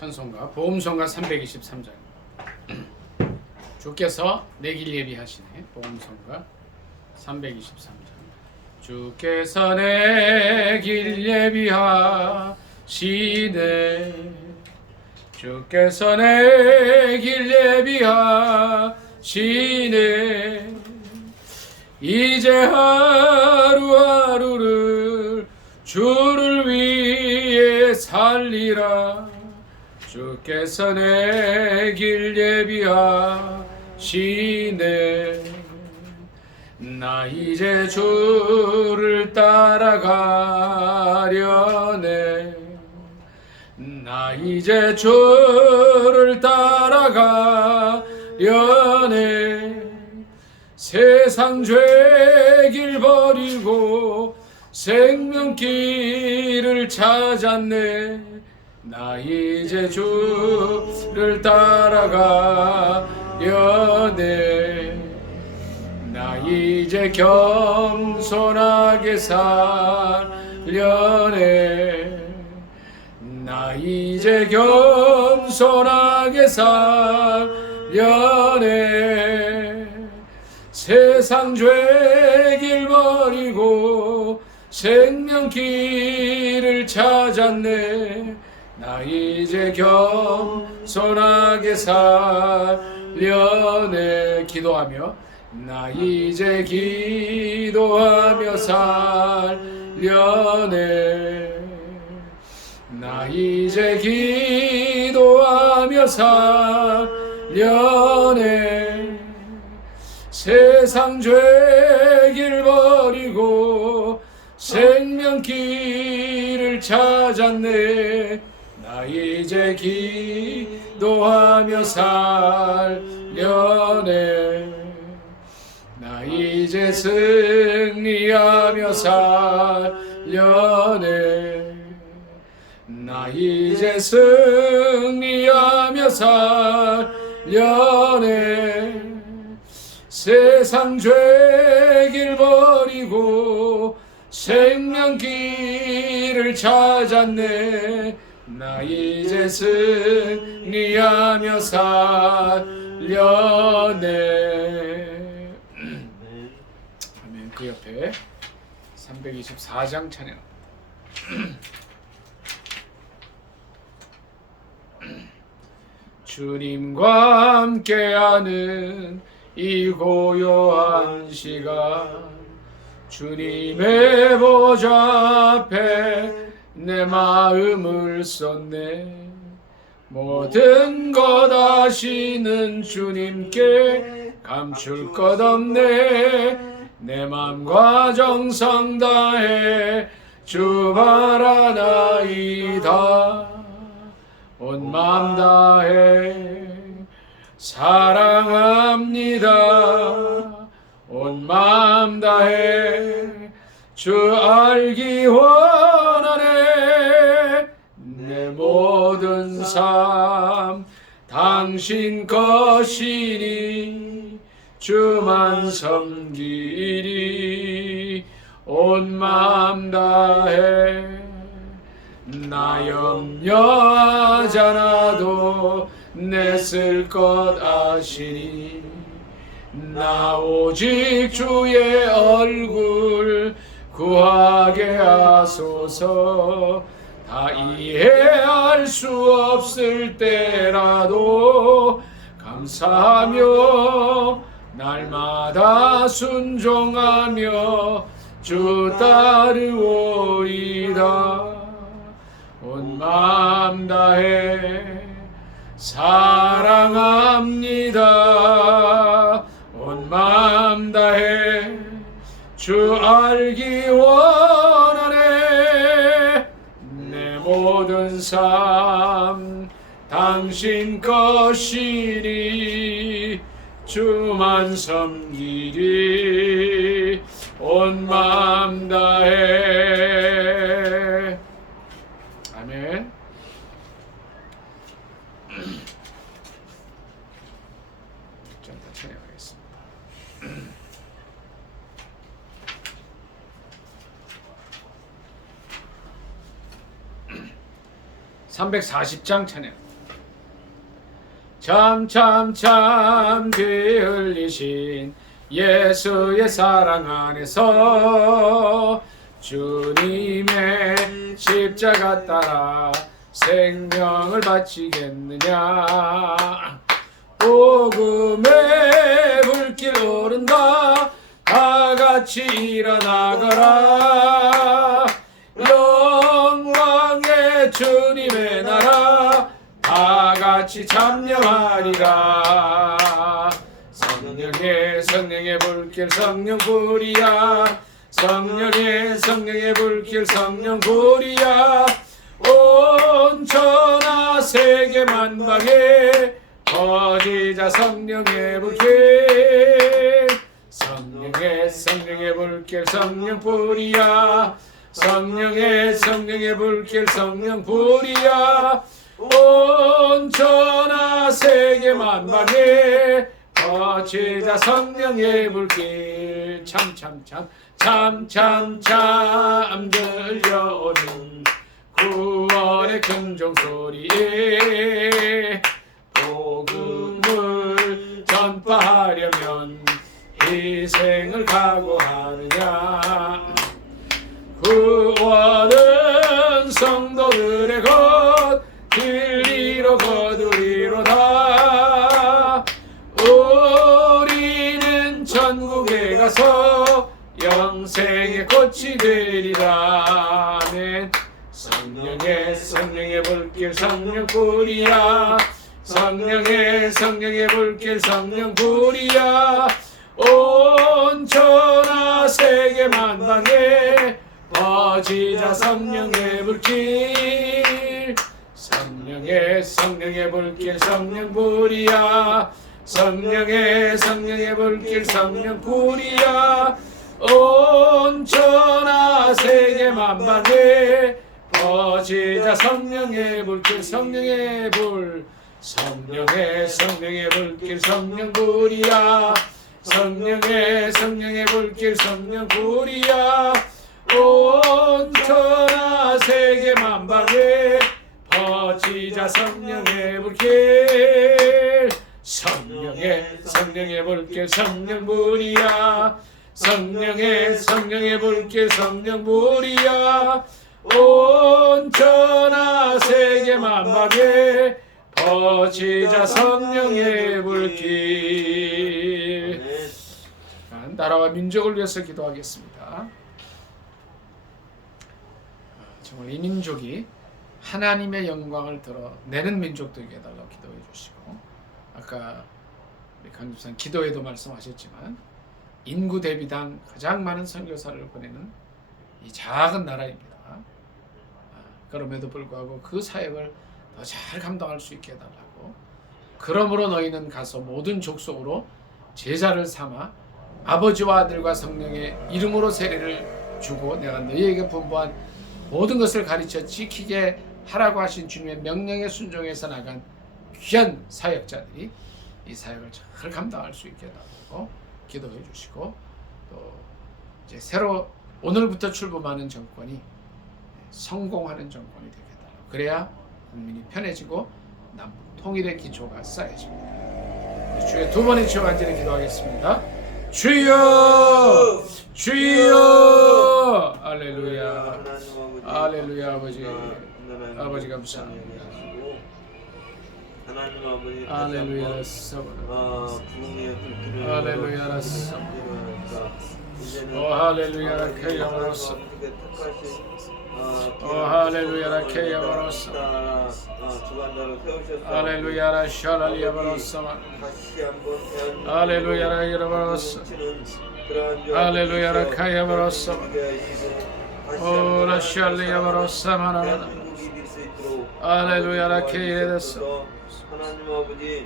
찬송가 보험성가 323장. 주께서 내 길 예비하시네. 보험성가 323장. 주께서 내 길 예비하시네. 주께서 내 길 예비하시네. 이제 하루하루를 주를 위해 살리라. 주께서 내 길 예비하시네. 나 이제 주를 따라가려네. 나 이제 주를 따라가려네. 세상 죄길 버리고 생명길을 찾았네. 나 이제 주를 따라가려네. 나 이제 겸손하게 살려네. 나 이제 겸손하게 살려네. 세상 죄길 버리고 생명길을 찾았네. 나 이제 겸손하게 살려네. 기도하며 나 이제 기도하며 살려네. 나 이제 기도하며 살려네. 세상 죄길 버리고 생명길을 찾았네. 나 이제 기도하며 살려네. 나 이제 승리하며 살려네. 나 이제 승리하며 살려네. 세상 죄길 버리고 생명길을 찾았네. 나 이제 승리하며 살려네. 아멘. 그 옆에 324장 찬양. 주님과 함께하는 이 고요한 시간, 주님의 보좌 앞에 내 마음을 쏟네. 모든 것 아시는 주님께 감출 것 없네. 내 맘과 정성 다해 주 바라나이다. 온 맘 다해 사랑합니다. 온 맘 다해 주 알기 원하네. 내 모든 삶 당신 것이니 주만 섬기리. 온 맘 다해 나 염려하지 않아도 내 쓸 것 아시니. 나 오직 주의 얼굴 구하게 하소서. 다 이해할 수 없을 때라도 감사하며 날마다 순종하며 주 따르오이다. 온 마음 다해 사랑합니다. 온 마음 다해 주 알기 원하네. 내 모든 삶 당신 것이니 주만 섬기리. 온 마음 다해. 아멘. 좀 더 찬양하겠습니다. 340장 찬양. 참 피 흘리신 예수의 사랑 안에서 주님의 십자가 따라 생명을 바치겠느냐. 복음의 불길 오른다. 다 같이 일어나거라. 영광의 주님의 나라 다 같이 참여하리라. 성령의 불길 성령 불이야. 성령의 불길 성령 불이야. 온 천하 세계 만방에 퍼지자 성령의 불길. 성령의 불길 성령 불이야. 성령의 불길 성령 불이야. 온 천하 세계 만방에 퍼지자 성령의 불길. 참 들려오는 구원의 금종소리에 복음을 전파하려면 희생을 각오하느냐. 구원은 성도들의 것 진리로 거두리로다. 우리는 천국에 가서 영생의 꽃이 되리라. 아멘. 성령의 불길 성령 불이야. 성령의 불길 성령 불이야. 온 천하 세계 만방에 퍼지자 성령의 불길. 성령의 불길 성령 불이야. 성령의 불길 성령 불이야. 온 천하 세계 만방에 퍼지자 성령의 불길. 성령의 불길 성령 불이야. 성령의 불길 성령 불이야. 온 천하 세계 만방에 퍼지자 성령의 불길. 성령의 불길 성령 불이야. 성령의 불길 성령 불이야. 온 천하 세계 만방에 퍼지자 성령의 불길. 나라와 민족을 위해서 기도하겠습니다. 정말 이 민족이 하나님의 영광을 드러내는 민족 되게 해달라고 기도해 주시고, 아까 우리 강집사님 기도에도 말씀하셨지만 인구 대비당 가장 많은 선교사를 보내는 이 작은 나라입니다. 그럼에도 불구하고 그 사역을 더 잘 감당할 수 있게 해달라고, 그러므로 너희는 가서 모든 족속으로 제자를 삼아 아버지와 아들과 성령의 이름으로 세례를 주고 내가 너희에게 분부한 모든 것을 가르쳐 지키게 하라고 하신 주님의 명령에 순종해서 나간 귀한 사역자들이 이 사역을 잘 감당할 수 있게 해달라고 기도해 주시고, 또 이제 새로 오늘부터 출범하는 정권이 성공하는 정권이 되게 해달라고, 그래야 국민이 편해지고 남북 통일의 기초가 쌓여집니다. 주의 두 번의 주여 간절히 기도하겠습니다. 주여 주여. 할렐루야 할렐루야. 아버지 감사합니다. 하나님 아버지 할렐루야 할렐루야 할렐루야 케야마로스 할렐루야 케야마로스 할렐루야 샬랄리아마로스 할렐루야 여러마로스 할렐루야 카야마로스 오라 샬리아마로스 마나나 할렐루야 케이레데스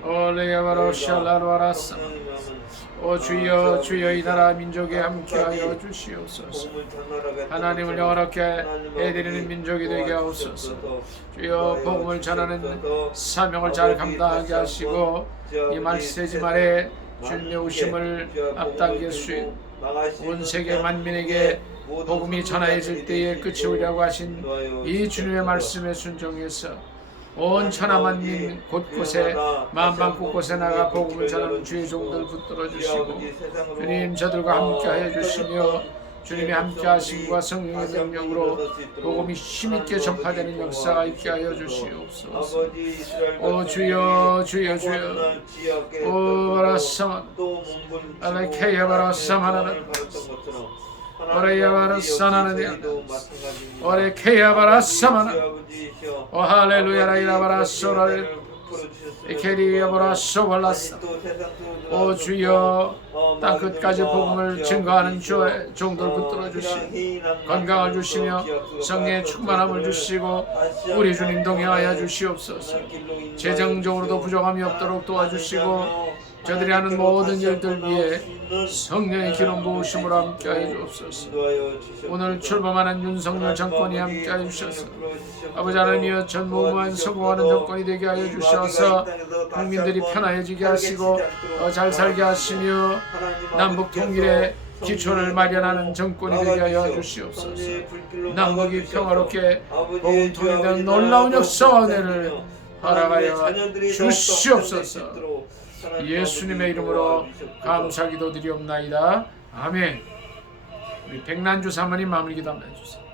올레야바로 샬라르와라스. 오 주여 주여 이 나라 민족에 함께하여 주시옵소서. 하나님을 영원하게 해드리는 민족이 되게 하옵소서. 주여 복음을 전하는 사명을 잘 감당하게 하시고 이 말세지 말에 주님의 오심을 앞당길 수 온 세계 만민에게 복음이 전하여질 때에 끝이 오리라고 하신 이 주님의 말씀에 순종해서 온 천하 만민 곳곳에 만방 곳곳에 나가 복음을 전하는 주의 종들 붙들어 주시고 주님 저들과 함께하여 주시며 주님이 함께하심과 성령의 능력으로 복음이 힘있게 전파되는 역사가 있게 하여 주시옵소서. 오 주여 주여 주여 오 바라사만 알레케야 바라사만하나 오레야 바라사나나냐 오레케야 바라사마나 오 할렐루야 라이라 바라소라레 에케리야 바라소발라사 오 주여 땅끝까지 복음을 증거하는 주의 종들 붙들어 주시고 건강을 주시며 성령의 충만함을 주시고 우리 주님 동행하여 주시옵소서. 재정적으로도 부족함이 없도록 도와주시고 저들이 하는 모든 일들 위해 성령의 기름 부으심으로 함께하여 주옵소서. 오늘 출범하는 윤석열 정권이 함께하여 주셔서 아버지 하나님이여 전무후무한 성공하는 정권이 되게 하여 주셔서 국민들이 편안해지게 하시고 더 잘 살게 하시며 남북 통일의 기초를 마련하는 정권이 되게 하여 주시옵소서. 남북이 평화롭게 복음 통일된 놀라운 역사와 은혜를 허락하여 주시옵소서. 예수님의 이름으로 감사기도 드리옵나이다. 아멘. 우리 백난주 사모님 마무리 기도 한번 해주세요.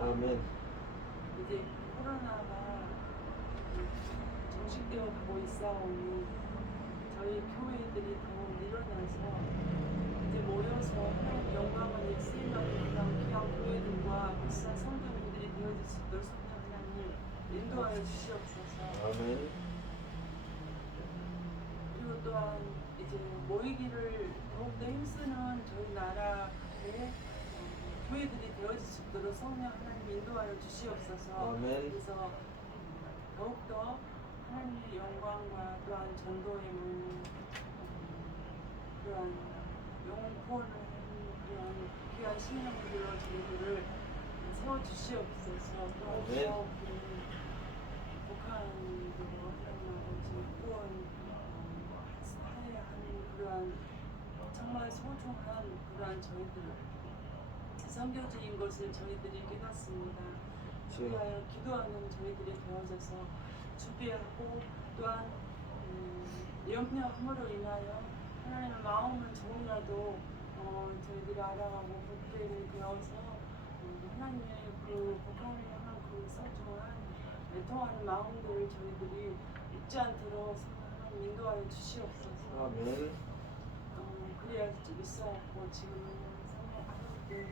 아멘. 이제 코로나가 종식되어 가고 있사오니 저희 교회들이 더 늘어나서 이제 모여서 하나님 영광을 쓰임받는 그런 귀한 교회들과 불쌍한 성도님들이 되어질 수 있도록 성령 하나님 인도하여 주시옵소서. 아멘. 그리고 또한 이제 모이기를 더욱더 힘쓰는 저희 나라의 교회들이 되어질 수 있도록 성령 하나님 인도하여 주시옵소서. 아멘. 그래서 더욱더 하나님의 영광과 또한 전도의 문, 그런 영혼 구원을 하는 그런 귀한 신령들로 저희들을 세워 주시옵소서. 또 아멘. 북한으로 하나님 아버지 구원 하야 하는 그러한 정말 소중한 그러한 저희들 선교주인 것을 저희들이 깨닫습니다. 주의하여 기도하는 저희들이 되어져서 준비하고 또한 염려함으로 인하여 하나님의 마음을 조금이라도 저희들이 알아가고 복되게 되어서 하나님의 그 북한을 향한 그 소중한 애통하는 마음들을 저희들이 잊지 않도록 하나님 인도하여 주시옵소서. 아멘. 그래야 좀 있어갖고 지금 를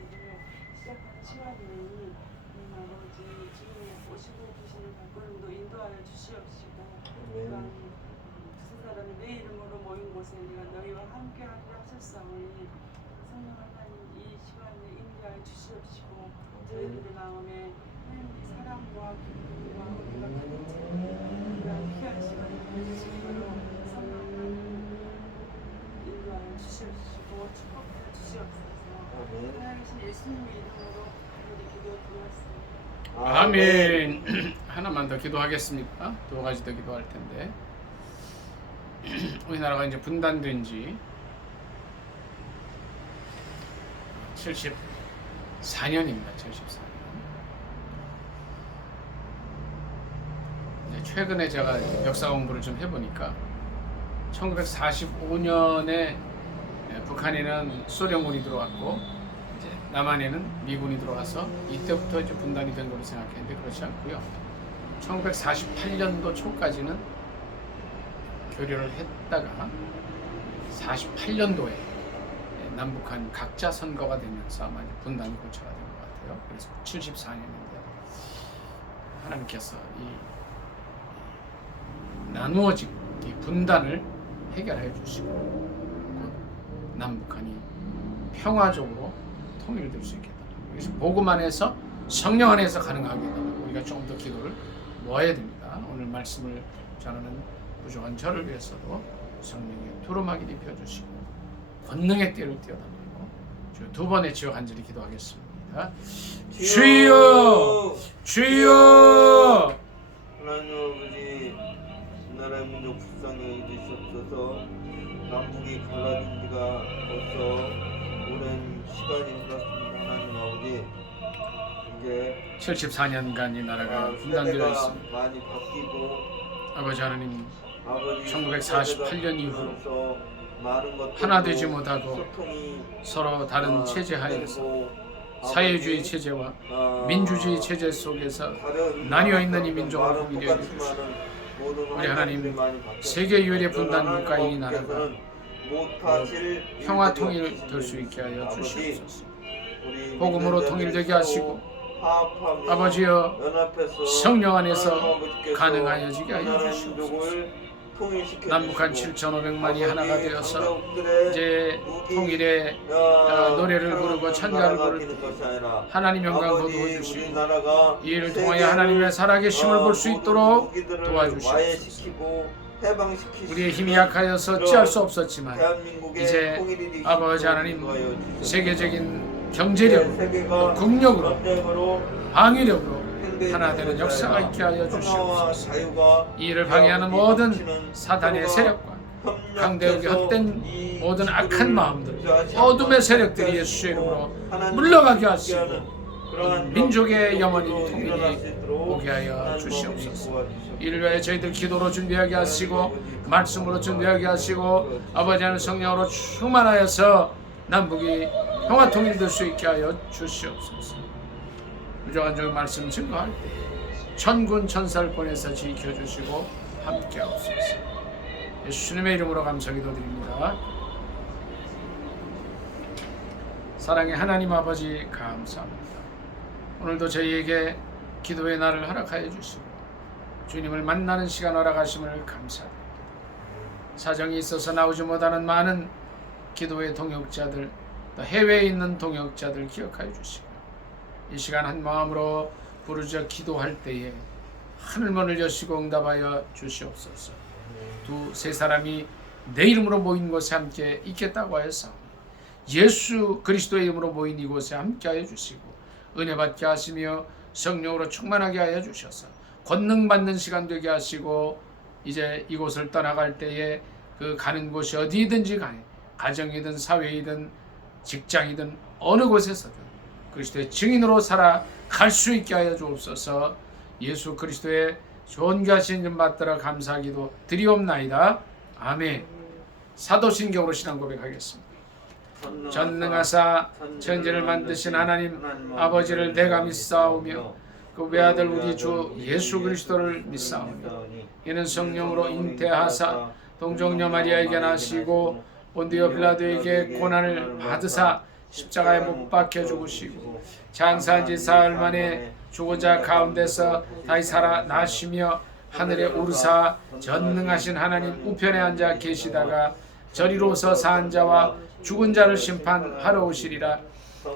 시작하는 시간이니 아버지 주님 오시고 계시는 발걸음도 인도하여 주시옵시고 또한 두세 사람이 내 이름으로 모인 곳에 네가 너희와 함께하리라 하셨사오니 성령 하나님 이 시간에 임재하여 주시옵시고 저희들의 마음에 하나님의 사랑과 기쁨과 우리가 가진 그런 귀한 시간을 보내주시도록 성령 하나님 인도하여 주시옵시고 축복하여 주시옵소서. 살아계신 예수님의 이름으로 기도드렸습니다. 아멘. 하나만 더 기도하겠습니다. 두 가지 더 기도할 텐데 우리나라가 이제 분단된 지 74년입니다. 74년. 최근에 제가 역사 공부를 좀 해보니까 1945년에 북한에는 소련군이 들어왔고 이제 남한에는 미군이 들어와서 이때부터 이제 분단이 된 걸로 생각했는데 그렇지 않고요. 1948년도 초까지는 교류를 했다가 48년도에 남북한 각자 선거가 되면서 아마 분단이 고착화된 것 같아요. 그래서 74년인데 하나님께서 이 나누어진 이 분단을 해결해 주시고 곧 남북한이 평화적으로 통일될 수 있게 해달라고. 그래서 복음 안에서 성령 안에서 가능하게 해달라고 우리가 조금 더 기도를 모아야 됩니다. 오늘 말씀을 전하는 부족한 저를 위해서도 성령의 두루마기 입혀주시고 권능의 띠를 띄워달라고 두 번의 지어 간절히 기도하겠습니다. 주여 주여 하나님 아버지 나라의 민족 불쌍히 여기시옵소서. 남북이 갈라진 지가 벌써 오랜 시간이 흘렀습니다. 하나님 아버지 이제 74년간 이 나라가 분단되어 세대가 있습니다. 많이 바뀌고 아버지 하나님 아버지 1948년 이후 세대가 많은 것들로 하나 되지 못하고 소통이 서로 다른 체제 하에서 되고 사회주의 아버지, 체제와 어, 민주주의 체제 속에서 다른 나뉘어 있는 이 민족을 말은 통일해 똑같지만은 주시고 모든 우리 하나님 환경들이 많이 바뀌었습니다. 세계 유일의 분단 그러나 국가인 이 하나님 나라가 못하실 평화 일들이 통일 없으신 될 수 있게 하여 아버지, 주시옵소서. 우리 복음으로 민족들이 통일되게 서로 하시고 화합하며 아버지여 연합해서 성령 안에서 하나님 아버지께서 가능하여지게 하여 나라의 주시옵소서. 민족을 통일시켜 남북한 주시고 7,500만이 하나가 되어서 강대국들의 이제 무기, 통일의 노래를 부르고 찬양을 부를 때 하나님 영광 거두어 우리 주시고 나라가 이 일을 통하여 하나님의 살아계심을 볼 수 있도록 도와주시옵소서. 와해시키고 해방시키시고 우리의 힘이 약하여서 어찌할 수 없었지만 대한민국의 이제 통일이 되시도록 아버지 하나님 인도하여 주시옵소서. 세계적인 경제력으로 세계가 국력으로 전쟁으로 방위력으로 하나 되는 역사가 있게 하여 주시옵소서. 이 일을 방해하는 모든 사단의 세력과 강대국의 헛된 모든 악한 마음들, 어둠의 세력들이 예수의 이름으로 물러가게 하시고 민족의 영원히 통일이 오게 하여 주시옵소서. 이를 위하여 저희들 기도로 준비하게 하시고 말씀으로 준비하게 하시고 아버지 하나님 성령으로 충만하여서 남북이 평화 통일될 수 있게 하여 주시옵소서. 부족한 종의 말씀 증거할 때 천군 천사를 보내서 지켜주시고 함께하옵소서. 예수님의 이름으로 감사기도드립니다. 사랑의 하나님 아버지 감사합니다. 오늘도 저희에게 기도의 날을 허락하여 주시고 주님을 만나는 시간 허락하심을 감사드립니다. 사정이 있어서 나오지 못하는 많은 기도의 동역자들, 또 해외에 있는 동역자들 기억하여 주시고 이 시간 한 마음으로 부르짖어 기도할 때에 하늘문을 여시고 응답하여 주시옵소서. 두세 사람이 내 이름으로 모인 곳에 함께 있겠다고 하여서 예수 그리스도의 이름으로 모인 이곳에 함께 하여 주시고 은혜 받게 하시며 성령으로 충만하게 하여 주셔서 권능 받는 시간 되게 하시고 이제 이곳을 떠나갈 때에 그 가는 곳이 어디든지 간에 가정이든 사회이든 직장이든 어느 곳에서든 그리스도의 증인으로 살아갈 수 있게 하여 주옵소서. 예수 그리스도의 존귀하신 이름 받들어 감사하기도 드리옵나이다. 아멘. 사도신경으로 신앙 고백하겠습니다. 전능하사 천지를 만드신 하나님 아버지를 내가 믿사오며 그 외아들 우리 주 예수 그리스도를 믿사오며 이는 성령으로 잉태하사 동정녀 마리아에게 나시고 본디오 빌라도에게 고난을 받으사 십자가에 못 박혀 죽으시고 장사한 지 사흘 만에 죽은 가운데서 다시 살아나시며 하늘에 오르사 전능하신 하나님 우편에 앉아 계시다가 저리로서 사한 자와 죽은 자를 심판하러 오시리라.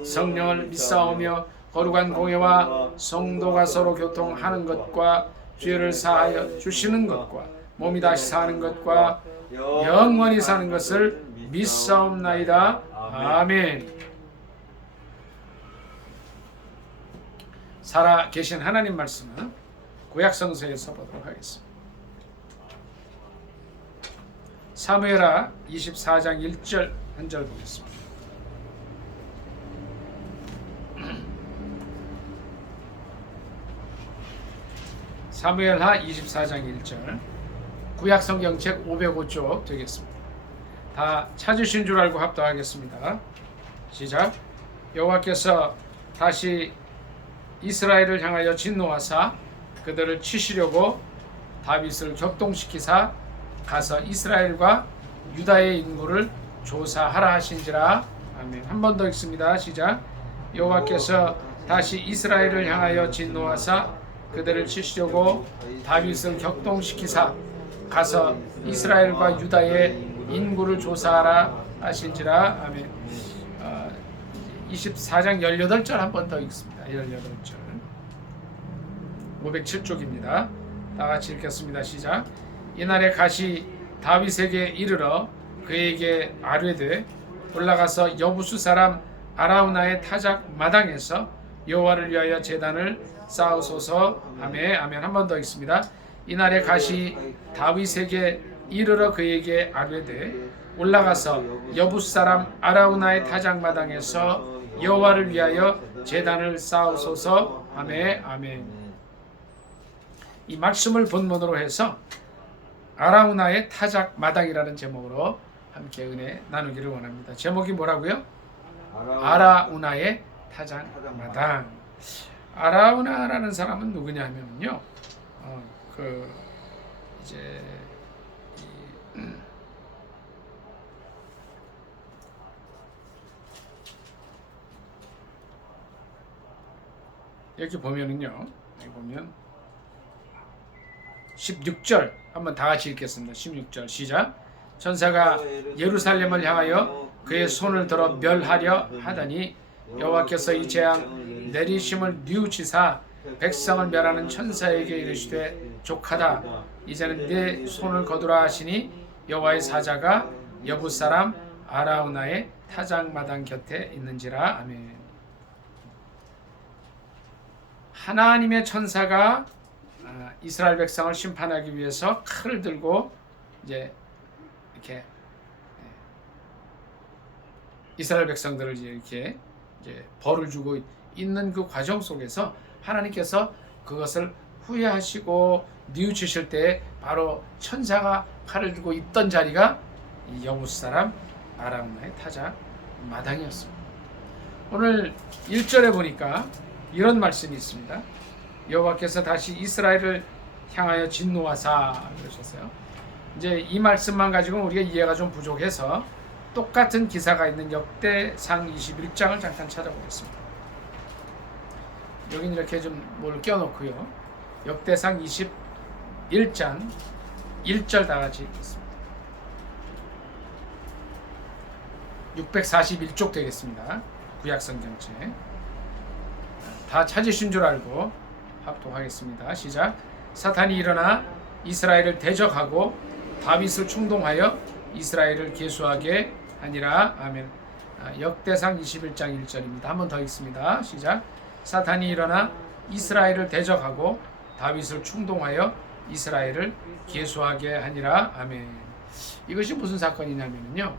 성령을 믿사오며 거룩한 공예와 성도가 서로 교통하는 것과 죄를 사하여 주시는 것과 몸이 다시 사는 것과 영원히 사는 것을 믿사옵나이다. 아멘. 살아 계신 하나님 말씀은 구약성서에서 보도록 하겠습니다. 사무엘하 24장 1절 한 절 보겠습니다. 사무엘하 24장 1절 구약성경책 505쪽 되겠습니다. 다 찾으신 줄 알고 합독하겠습니다. 시작. 여호와께서 다시 이스라엘을 향하여 진노하사 그들을 치시려고 다윗을 격동시키사 가서 이스라엘과 유다의 인구를 조사하라 하신지라. 아멘. 한 번 더 읽습니다. 시작. 여호와께서 다시 이스라엘을 향하여 진노하사 그들을 치시려고 다윗을 격동시키사 가서 이스라엘과 유다의 인구를 조사하라 하신지라. 아멘. 24장 18절 한 번 더 읽습니다. 18절 507쪽입니다. 다 같이 읽겠습니다. 시작. 이날에 가시 다윗에게 이르러 그에게 아뢰되 올라가서 여부수 사람 아라우나의 타작 마당에서 여호와를 위하여 제단을 쌓으소서. 아멘. 아멘. 한 번 더 읽습니다. 이날에 가시 다윗에게 이르러 그에게 아뢰되 올라가서 여부수 사람 아라우나의 타작 마당에서 여호와를 위하여 제단을 쌓으소서. 아멘. 아멘. 이 말씀을 본문으로 해서 아라우나의 타작 마당이라는 제목으로 함께 은혜 나누기를 원합니다. 제목이 뭐라고요? 아라우나의 타작 마당. 아라우나라는 사람은 누구냐 하면요, 이제 여기 보면은요, 여기 보면 16절 한번 다 같이 읽겠습니다. 16절 시작. 천사가 예루살렘을 향하여 그의 손을 들어 멸하려 하더니 여호와께서 이 재앙 내리심을 뉘우치사 백성을 멸하는 천사에게 이르시되 족하다. 이제는 네 손을 거두라 하시니 여호와의 사자가 여부 사람 아라우나의 타작마당 곁에 있는지라. 아멘. 하나님의 천사가 이스라엘 백성을 심판하기 위해서 칼을 들고 이제 이렇게 이스라엘 백성들을 이렇게 이제 벌을 주고 있는 그 과정 속에서 하나님께서 그것을 후회하시고 뉘우치실 때 바로 천사가 칼을 들고 있던 자리가 이 여부스 사람 아라우나의 타작 마당이었습니다. 오늘 1절에 보니까 이런 말씀이 있습니다. 여호와께서 다시 이스라엘을 향하여 진노하사 그러셨어요. 이제 이 말씀만 가지고 우리가 이해가 좀 부족해서 똑같은 기사가 있는 역대상 21장을 잠깐 찾아보겠습니다. 여긴 이렇게 좀 뭘 껴놓고요. 역대상 21장 1절 다 같이 읽겠습니다. 641쪽 되겠습니다. 구약성경책. 다 찾으신 줄 알고 합독하겠습니다. 시작. 사탄이 일어나 이스라엘을 대적하고 다윗을 충동하여 이스라엘을 계수하게 하니라. 아멘. 역대상 21장 1절입니다. 한 번 더 읽습니다. 시작. 사탄이 일어나 이스라엘을 대적하고 다윗을 충동하여 이스라엘을 계수하게 하니라. 아멘. 이것이 무슨 사건이냐면요,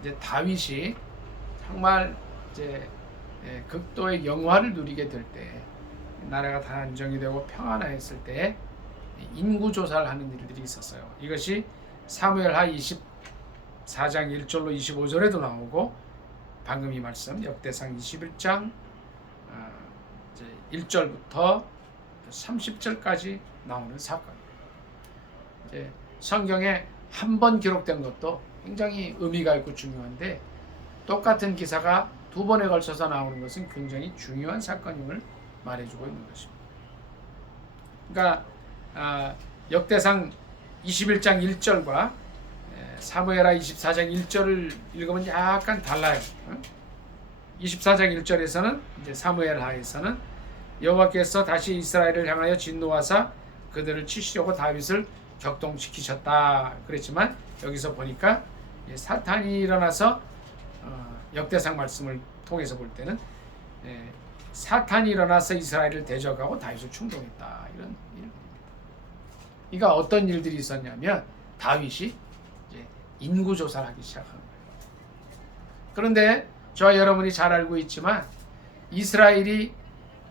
이제 다윗이 정말 이제 극도의 영화를 누리게 될 때, 나라가 다 안정이 되고 평안했을 때 인구 조사를 하는 일들이 있었어요. 이것이 사무엘하 24장 1절로 25절에도 나오고 방금 이 말씀 역대상 21장 1절부터 30절까지 나오는 사건입니다. 이제 성경에 한 번 기록된 것도 굉장히 의미가 있고 중요한데 똑같은 기사가 두 번에 걸쳐서 나오는 것은 굉장히 중요한 사건임을 말해주고 있는 것입니다. 그러니까 역대상 21장 1절과 사무엘하 24장 1절을 읽으면 약간 달라요. 24장 1절에서는 이제 사무엘하에서는 여호와께서 다시 이스라엘을 향하여 진노하사 그들을 치시려고 다윗을 격동시키셨다 그랬지만, 여기서 보니까 사탄이 일어나서 역대상 말씀을 통해서 볼 때는 사탄이 일어나서 이스라엘을 대적하고 다윗을 충동했다, 이런 일입니다. 그러니까 어떤 일들이 있었냐면 다윗이 이제 인구 조사를 하기 시작한 거예요. 그런데 저와 여러분이 잘 알고 있지만 이스라엘이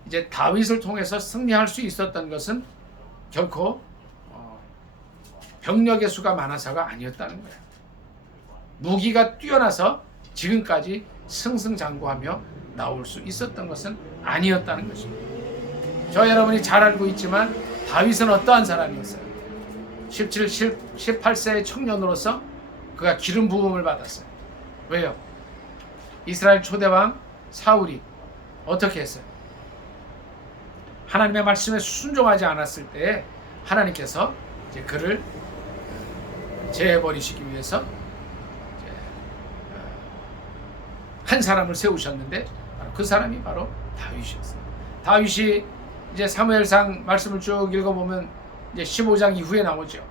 이제 다윗을 통해서 승리할 수 있었던 것은 결코 병력의 수가 많아서가 아니었다는 거예요. 무기가 뛰어나서 지금까지 승승장구하며 나올 수 있었던 것은 아니었다는 것입니다. 저 여러분이 잘 알고 있지만 다윗은 어떠한 사람이었어요? 18세의 청년으로서 그가 기름 부음을 받았어요. 왜요? 이스라엘 초대왕 사울이 어떻게 했어요? 하나님의 말씀에 순종하지 않았을 때 하나님께서 이제 그를 제해버리시기 위해서 이제 한 사람을 세우셨는데 그 사람이 바로 다윗이었어요. 다윗이 이제 사무엘상 말씀을 쭉 읽어보면 이제 15장 이후에 나오죠.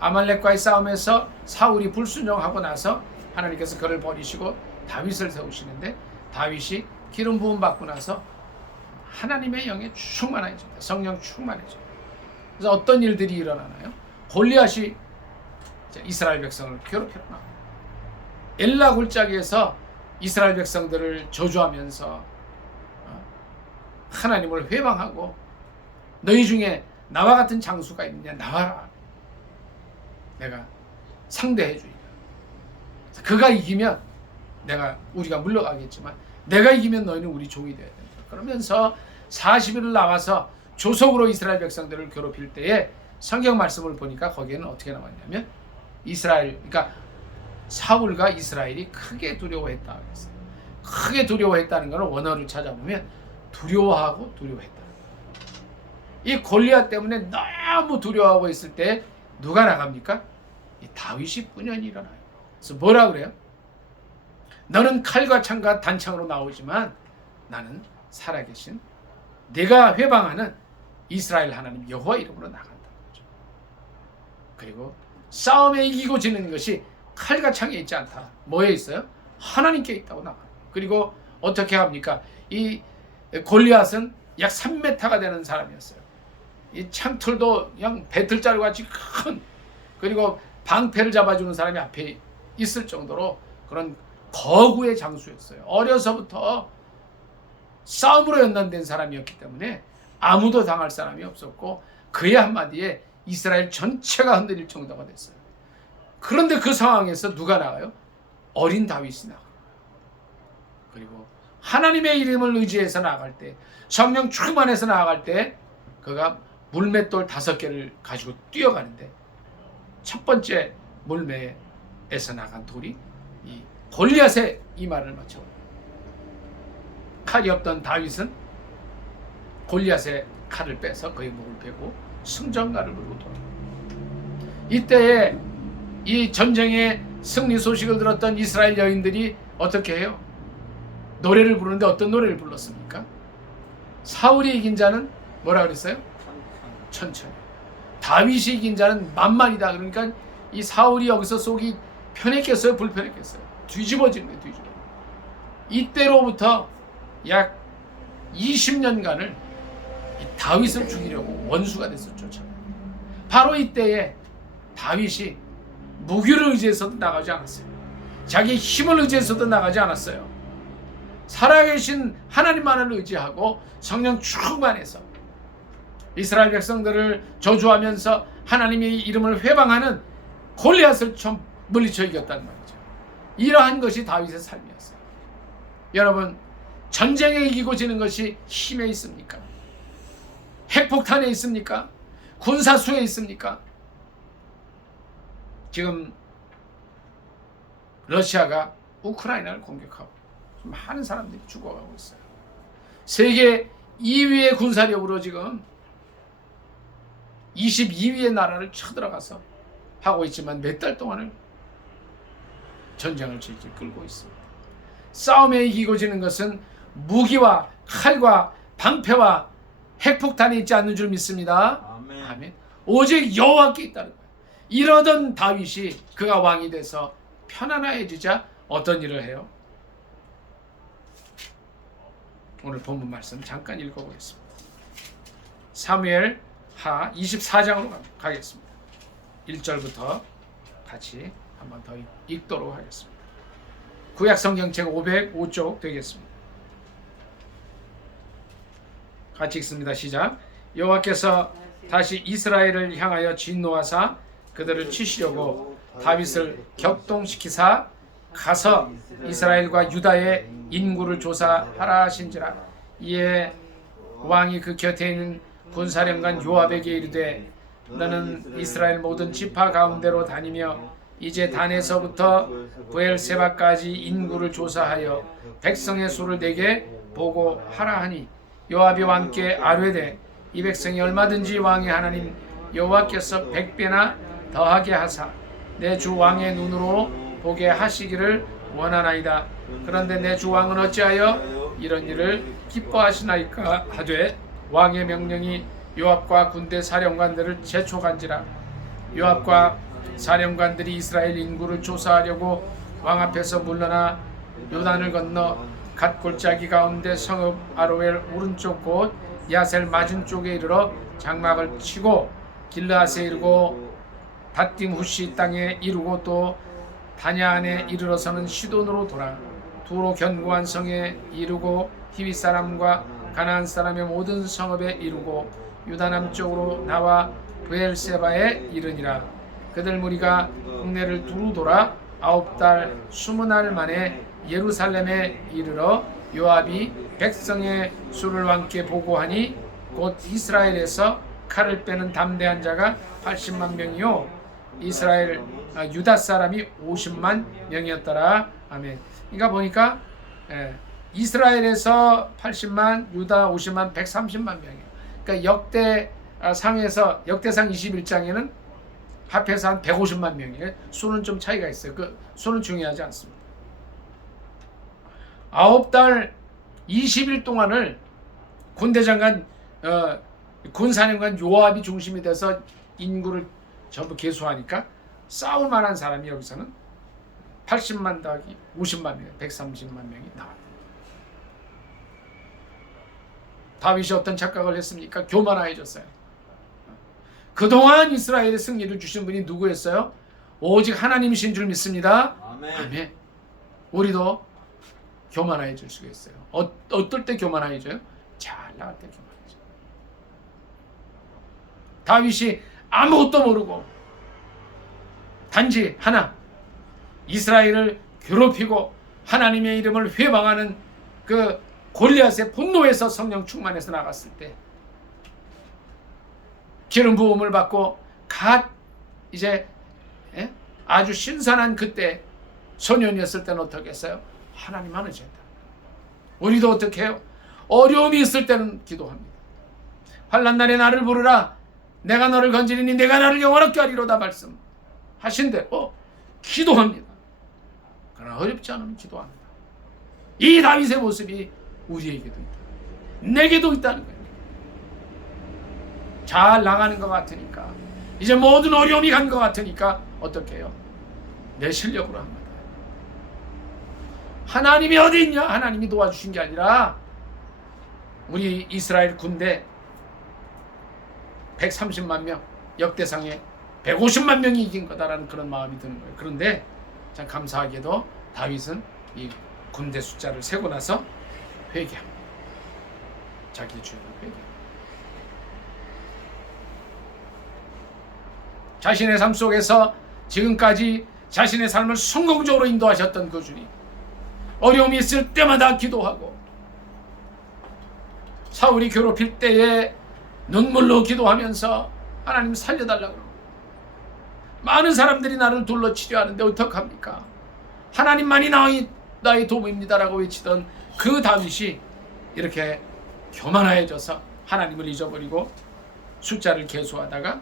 아말렉과의 싸움에서 사울이 불순종하고 나서 하나님께서 그를 버리시고 다윗을 세우시는데 다윗이 기름 부음 받고 나서 하나님의 영에 충만해집니다. 성령 충만해져요. 그래서 어떤 일들이 일어나나요? 골리앗이 이스라엘 백성을 괴롭히러 나와요. 엘라 골짜기에서 이스라엘 백성들을 저주하면서 하나님을 회방하고 너희 중에 나와 같은 장수가 있느냐 나와라. 내가 상대해 주리라. 그가 이기면 우리가 물러가겠지만 내가 이기면 너희는 우리 종이 되어야 된다. 그러면서 40일을 나와서 조속으로 이스라엘 백성들을 괴롭힐 때에 성경 말씀을 보니까 거기에는 어떻게 나왔냐면 그러니까 사울과 이스라엘이 크게 두려워했다 그랬어요. 크게 두려워했다는 것은 원어를 찾아보면 두려워하고 두려워했다. 이 골리앗 때문에 너무 두려워하고 있을 때 누가 나갑니까? 이 다윗이 분연히 일어나요. 그래서 뭐라 그래요? 너는 칼과 창과 단창으로 나오지만 나는 살아계신 내가 회방하는 이스라엘 하나님 여호와 이름으로 나간다는 거죠. 그리고 싸움에 이기고 지는 것이 칼과 창에 있지 않다. 뭐에 있어요? 하나님께 있다고 나가요. 그리고 어떻게 합니까? 이 골리앗은 약 3m가 되는 사람이었어요. 이 창틀도 그냥 배틀자루 같이 큰, 그리고 방패를 잡아주는 사람이 앞에 있을 정도로 그런 거구의 장수였어요. 어려서부터 싸움으로 연단된 사람이었기 때문에 아무도 당할 사람이 없었고 그의 한마디에 이스라엘 전체가 흔들릴 정도가 됐어요. 그런데 그 상황에서 누가 나가요? 어린 다윗이 나가요. 그리고 하나님의 이름을 의지해서 나아갈 때, 성령 충만해서 나아갈 때 그가 물맷돌 5개를 가지고 뛰어가는데 첫 번째 물매에서 나간 돌이 이 골리앗의 이마를 맞춰 칼이 없던 다윗은 골리앗의 칼을 빼서 그의 목을 베고 승전가를 물고 돌아갑니다. 이때에 이 전쟁의 승리 소식을 들었던 이스라엘 여인들이 어떻게 해요? 노래를 부르는데 어떤 노래를 불렀습니까? 사울이 이긴 자는 뭐라 그랬어요? 천천히. 다윗이 이긴 자는 만만이다. 그러니까 이 사울이 여기서 속이 편했겠어요? 불편했겠어요? 뒤집어지는 거예요. 뒤집어. 이때로부터 약 20년간을 이 다윗을 죽이려고 원수가 돼서 쫓아가요. 바로 이때에 다윗이 무기를 의지해서도 나가지 않았어요. 자기 힘을 의지해서도 나가지 않았어요. 살아계신 하나님만을 의지하고 성령 충만해서 이스라엘 백성들을 저주하면서 하나님의 이름을 회방하는 골리앗을 좀 물리쳐 이겼단 말이죠. 이러한 것이 다윗의 삶이었어요. 여러분, 전쟁에 이기고 지는 것이 힘에 있습니까? 핵폭탄에 있습니까? 군사수에 있습니까? 지금 러시아가 우크라이나를 공격하고 많은 사람들이 죽어가고 있어요. 세계 2위의 군사력으로 지금 22위의 나라를 쳐들어가서 하고 있지만 몇 달 동안을 전쟁을 질질 끌고 있습니다. 싸움에 이기고 지는 것은 무기와 칼과 방패와 핵폭탄이 있지 않는 줄 믿습니다. 아멘. 아멘. 오직 여호와께 있다는 거예요. 이러던 다윗이 그가 왕이 돼서 편안해지자 어떤 일을 해요? 오늘 본문 말씀 잠깐 읽어보겠습니다. 사무엘 하 24장으로 가겠습니다. 1절부터 같이 한번 더 읽도록 하겠습니다. 구약성경책 505쪽 되겠습니다. 같이 읽습니다. 시작. 여호와께서 다시 이스라엘을 향하여 진노하사 그들을 치시려고 다윗을 격동시키사 가서 이스라엘과 유다의 인구를 조사하라 하신지라. 이에 왕이 그 곁에 있는 군사령관 요압에게 이르되 너는 이스라엘 모든 지파 가운데로 다니며 이제 단에서부터 브엘세바까지 인구를 조사하여 백성의 수를 내게 보고하라 하니 요압이 왕께 아뢰되 이 백성이 얼마든지 왕의 하나님 여호와께서 100배나 더하게 하사 내 주 왕의 눈으로 보게 하시기를 원하나이다. 그런데 내 주 왕은 어찌하여 이런 일을 기뻐하시나이까 하되 왕의 명령이 요압과 군대 사령관들을 재촉한지라. 요압과 사령관들이 이스라엘 인구를 조사하려고 왕 앞에서 물러나 요단을 건너 갓 골짜기 가운데 성읍 아로엘 오른쪽 곳 야셀 맞은 쪽에 이르러 장막을 치고 길르앗에 이르고 닷딤 후시 땅에 이르고 또 다냐안에 이르러서는 시돈으로 돌아 두로 견고한 성에 이르고 히위 사람과 가나안 사람의 모든 성읍에 이르고 유다 남쪽으로 나와 브엘세바에 이르니라. 그들 무리가 국내를 두루 돌아 9달 20날 만에 예루살렘에 이르러 요압이 백성의 수를 왕께 보고하니 곧 이스라엘에서 칼을 빼는 담대한 자가 80만 명이요 유다 사람이 50만 명이었더라. 아멘. 그러니까 보니까 이스라엘에서 80만, 유다 50만, 130만 명이에요. 그러니까 역대상 21장에는 합해서 한 150만 명이에요. 수는 좀 차이가 있어요. 그 수는 중요하지 않습니다. 9달 20일 동안을 군대장관 군사령관 요압이 중심이 돼서 인구를 전부 계수하니까 싸울 만한 사람이 여기서는 80만 더하기 50만 명, 130만 명이 나왔다. 다윗이 어떤 착각을 했습니까? 교만해졌어요. 그동안 이스라엘의 승리를 주신 분이 누구였어요? 오직 하나님이신 줄 믿습니다. 아멘. 우리도 교만해질 수가 있어요. 어떨 때 교만해져요? 잘 나갈 때 교만해져요. 다윗이 아무것도 모르고 단지 하나 이스라엘을 괴롭히고 하나님의 이름을 회방하는 그 골리앗의 분노에서 성령 충만해서 나갔을 때 기름 부음을 받고 이제 아주 신선한 그때 소년이었을 때는 어떻게 했어요? 하나님 하는 죄다. 우리도 어떻게 해요? 어려움이 있을 때는 기도합니다. 환난 날에 나를 부르라. 내가 너를 건지리니 내가 나를 영원하게 하리로다 말씀하신 대로 기도합니다. 그러나 어렵지 않으면 기도합니다. 이 다윗의 모습이 우리에게도 있다. 내게도 있다는 거예요. 잘 나가는 것 같으니까 이제 모든 어려움이 간 것 같으니까 어떻게 해요? 내 실력으로 합니다. 하나님이 어디 있냐? 하나님이 도와주신 게 아니라 우리 이스라엘 군대 130만 명, 역대상에 150만 명이 이긴 거다라는 그런 마음이 드는 거예요. 그런데 참 감사하게도 다윗은 이 군대 숫자를 세고 나서 회개합니다. 자기 죄를 회개합니다. 자신의 삶 속에서 지금까지 자신의 삶을 성공적으로 인도하셨던 그 주님, 어려움이 있을 때마다 기도하고 사울이 괴롭힐 때에 눈물로 기도하면서 하나님 살려달라고 그러고 많은 사람들이 나를 둘러 치료하는데 어떡합니까? 하나님만이 나의 도움입니다라고 외치던 그 다윗이 이렇게 교만해져서 하나님을 잊어버리고 숫자를 계수하다가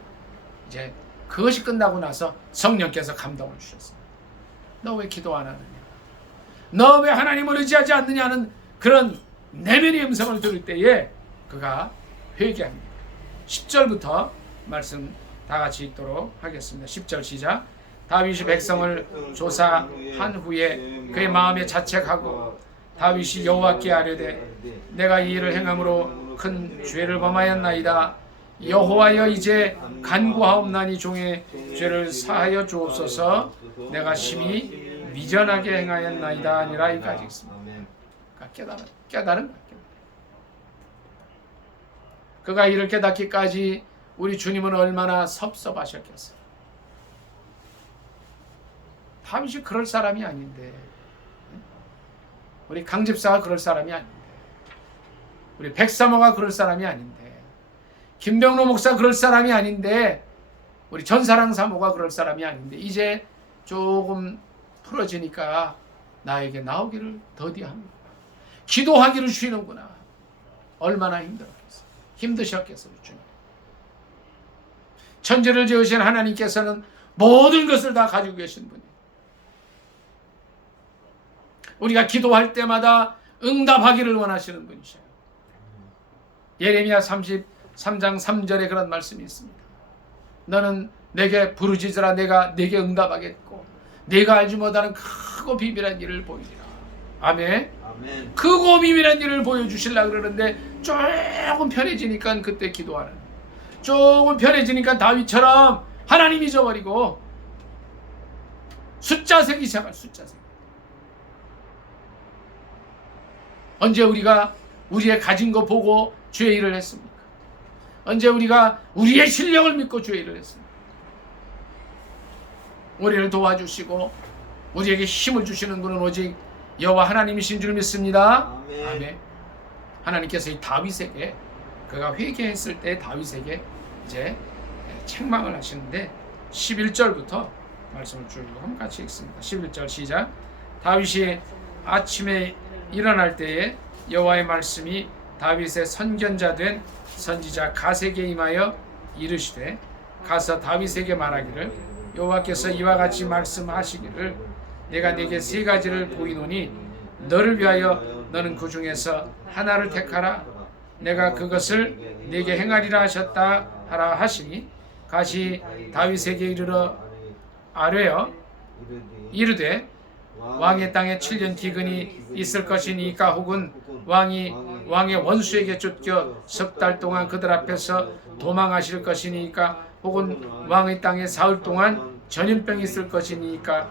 이제 그것이 끝나고 나서 성령께서 감동을 주셨어요. 너 왜 기도 안 하느냐? 너 왜 하나님을 의지하지 않느냐는 그런 내면의 음성을 들을 때에 그가 회개합니다. 10절부터 말씀 다 같이 읽도록 하겠습니다. 10절 시작. 다윗이 백성을 조사한 후에 그의 마음에 자책하고 다윗이 여호와께 아뢰되 내가 이 일을 행함으로 큰 죄를 범하였나이다. 여호와여 이제 간구하옵나니 종의 죄를 사하여 주옵소서. 내가 심히 미련하게 행하였나이다 아니라 여기까지 있습니다. 깨달은 거예요. 그가 이를 깨닫기까지 우리 주님은 얼마나 섭섭하셨겠어요. 다윗이 그럴 사람이 아닌데, 우리 강집사가 그럴 사람이 아닌데, 우리 백사모가 그럴 사람이 아닌데, 김병로 목사 그럴 사람이 아닌데, 우리 전사랑 사모가 그럴 사람이 아닌데, 이제 조금 풀어지니까 나에게 나오기를 더디합니다. 기도하기를 쉬는구나. 얼마나 힘들었겠어. 힘드셨겠어, 주님. 천지를 지으신 하나님께서는 모든 것을 다 가지고 계신 분이에요. 우리가 기도할 때마다 응답하기를 원하시는 분이셔요. 예레미야 33장 3절에 그런 말씀이 있습니다. 너는 내게 부르짖으라 내가 내게 응답하겠고 내가 알지 못하는 크고 비밀한 일을 보이리라. 아멘. 아멘. 크고 비밀한 일을 보여주시려고 그러는데 조금 편해지니까 그때 기도하는, 조금 편해지니까 다윗처럼 하나님 잊어버리고 숫자 세기 시작할. 숫자 세기. 언제 우리가 우리의 가진 거 보고 주의 일을 했습니까? 언제 우리가 우리의 실력을 믿고 주의 일을 했습니까? 우리를 도와주시고 우리에게 힘을 주시는 분은 오직 여호와 하나님이신 줄 믿습니다. 아멘. 아멘. 하나님께서 이 다윗에게, 그가 회개했을 때 다윗에게 이제 책망을 하시는데 11절부터 말씀을 쭉 한번 같이 읽습니다. 11절 시작. 다윗이 아침에 일어날 때에 여호와의 말씀이 다윗의 선견자 된 선지자 갓에게 임하여 이르시되 가서 다윗에게 말하기를 여호와께서 이와 같이 말씀하시기를 내가 네게 세 가지를 보이노니 너를 위하여 너는 그 중에서 하나를 택하라. 내가 그것을 네게 행하리라 하셨다 하라 하시니 갓이 다윗에게 이르러 아뢰어 이르되 왕의 땅에 7년 기근이 있을 것이니까 혹은 왕이 왕의 원수에게 쫓겨 석 달 동안 그들 앞에서 도망하실 것이니까 혹은 왕의 땅에 사흘 동안 전염병이 있을 것이니까